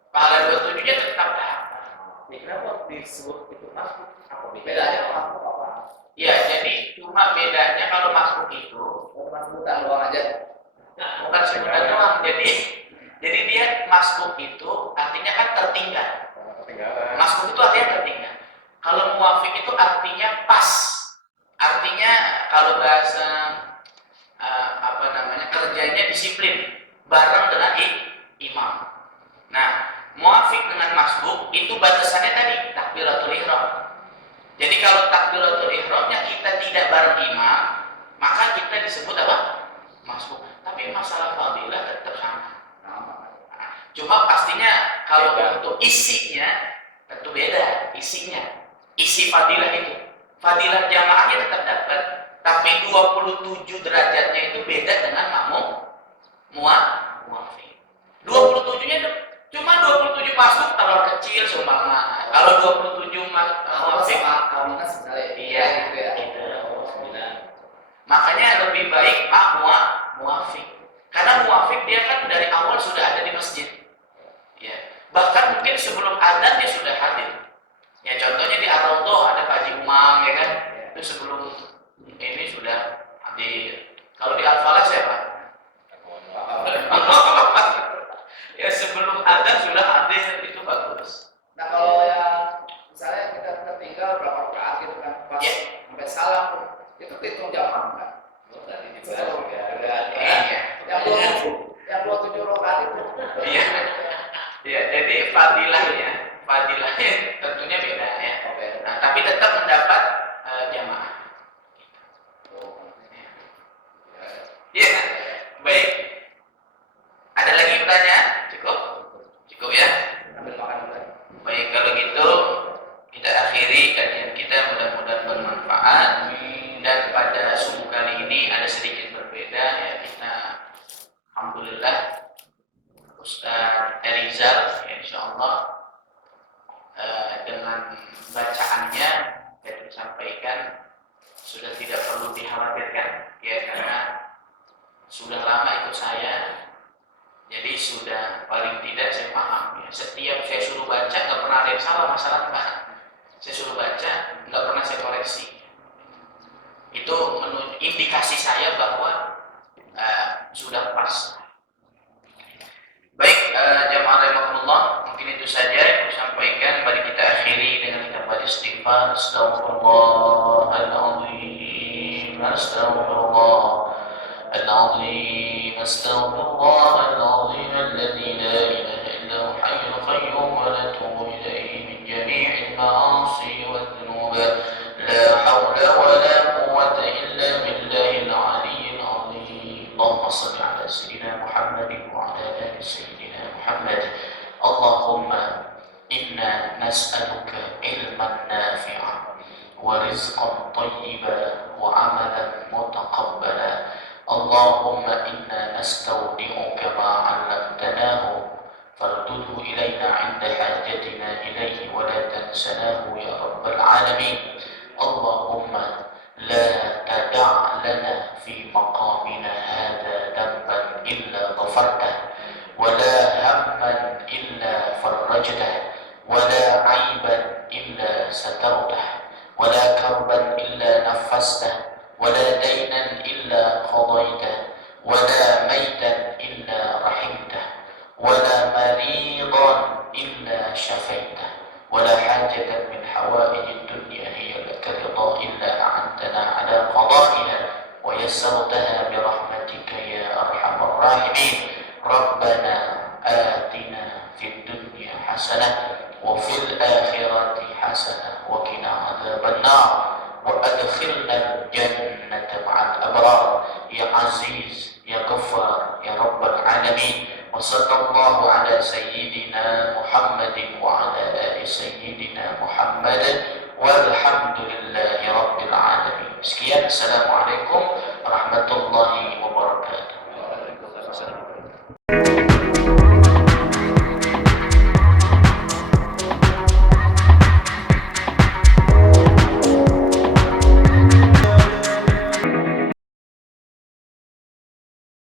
Pahala 27-nya tetap dapat. kenapa disebut itu masuk? Apa bedanya masuk apa? Ya, jadi cuma bedanya kalau masbuk itu Masbukan doang aja. bukan sebutan doang. Jadi dia masbuk itu artinya kan tertinggal. Masbuk itu artinya tertinggal. Kalau muwafiq itu artinya pas. Artinya kalau bahasa apa namanya kerjanya disiplin bareng dengan imam. Nah, muwafiq dengan masbuk itu batasannya tadi takbiratul ihram. Jadi kalau takbiratul ihramnya kita tidak bareng imam, maka kita disebut apa? Masbuk. Tapi masalah fadilah tetap sama. Cuma pastinya kalau untuk isinya tentu beda isinya. Isi fadilah itu. Fadilah jamaahnya tetap dapat, tapi 27 derajatnya itu beda dengan makmum muwafiq. 27-nya cuma 27 masuk kalau kecil seumpama. Kalau 27 muwafiq Kamu kan sekali. iya Gitu ya. gitu. Makanya lebih baik muwafiq. Karena muwafiq dia kan dari awal sudah ada di masjid. Ya. Bahkan mungkin sebelum adzan dia sudah hadir. Ya contohnya di Ar-Raudhah ada Pak Haji Umam ya kan. Itu sebelum ini sudah hadir. Kalau di Al-Falah siapa? Ya sebelum adzan sudah hadir itu bagus. Nah kalau yang misalnya kita tertinggal berapa rakaat gitu kan pas Ya. sampai salam itu hitung jamaah kan? Iya. Yang 27 rakaat itu. Iya. Iya, jadi fadilahnya tentunya beda ya. Nah, tapi tetap mendapat jamaah. Iya. Baik. Ada lagi pertanyaan? Cukup? Cukup ya. Ambil makan dulu. Baik, kalau gitu kita akhiri kajian kita, mudah-mudahan bermanfaat. Dan pada subuh kali ini ada sedikit berbeda ya, kita alhamdulillah Ustaz Erizal ya, insyaallah dengan bacaannya saya sampaikan sudah tidak perlu dikhawatirkan ya, karena sudah lama ikut saya, jadi sudah paling tidak saya paham. Setiap saya suruh baca nggak pernah ada yang salah masalahnya. Saya suruh baca nggak pernah saya koreksi. Itu indikasi saya bahwa sudah pas. Baik, jamaah rahimakumullah, mungkin itu saja yang saya sampaikan. Mari kita akhiri dengan kita beristighfar. Astaghfirullahaladzim, astaghfirullahaladzim, astaghfirullahaladzim, alladzi la ilaha illa huwa hayyul qayyum, wa natubu ilaihi min jami'il ma'asi wa dhunub. La hawla wa la quwwata illa billahil aliyyil azim. Allahumma shalli ala sayyidina Muhammadin wa ala ali sayyidina Muhammad. Allahumma inna nas'aluka ilman nafi'an wa rizqan tayyiban wa amalan mutaqabbala. Allahumma inna nastawdi'uka ma 'allamtanahu fardudhu ilayna 'inda hajatina ilayhi wa la tansanahu ya rabbal alamin. Allahumma la tada' lana fi maqamina hadha dhanban illa ghafartah wa la hamman illa farajtah wa la 'aiban illa satartah wa la karban illa nafastah wa la daynan illa qadaytah wa la maytan illa rahimtah wa la maridan illa shafaitah wa la hajatan min hawaij ad-dunya hiya laka ridha illa a'antana ala qada'iha wa yassartaha bi rahmatika ya arhamar rahimin. Rabbana atina fid dunya hasanah wa fil akhirati hasanah wa qina adzaban nar wa adkhilna al-jannata ma'al abrar ya aziz ya ghaffar ya rabbal alamin. Wa sallallahu ala sayyidina Muhammadin wa ala ali sayyidina Muhammad walhamdulillahi rabbil alamin. Sekian, assalamualaikum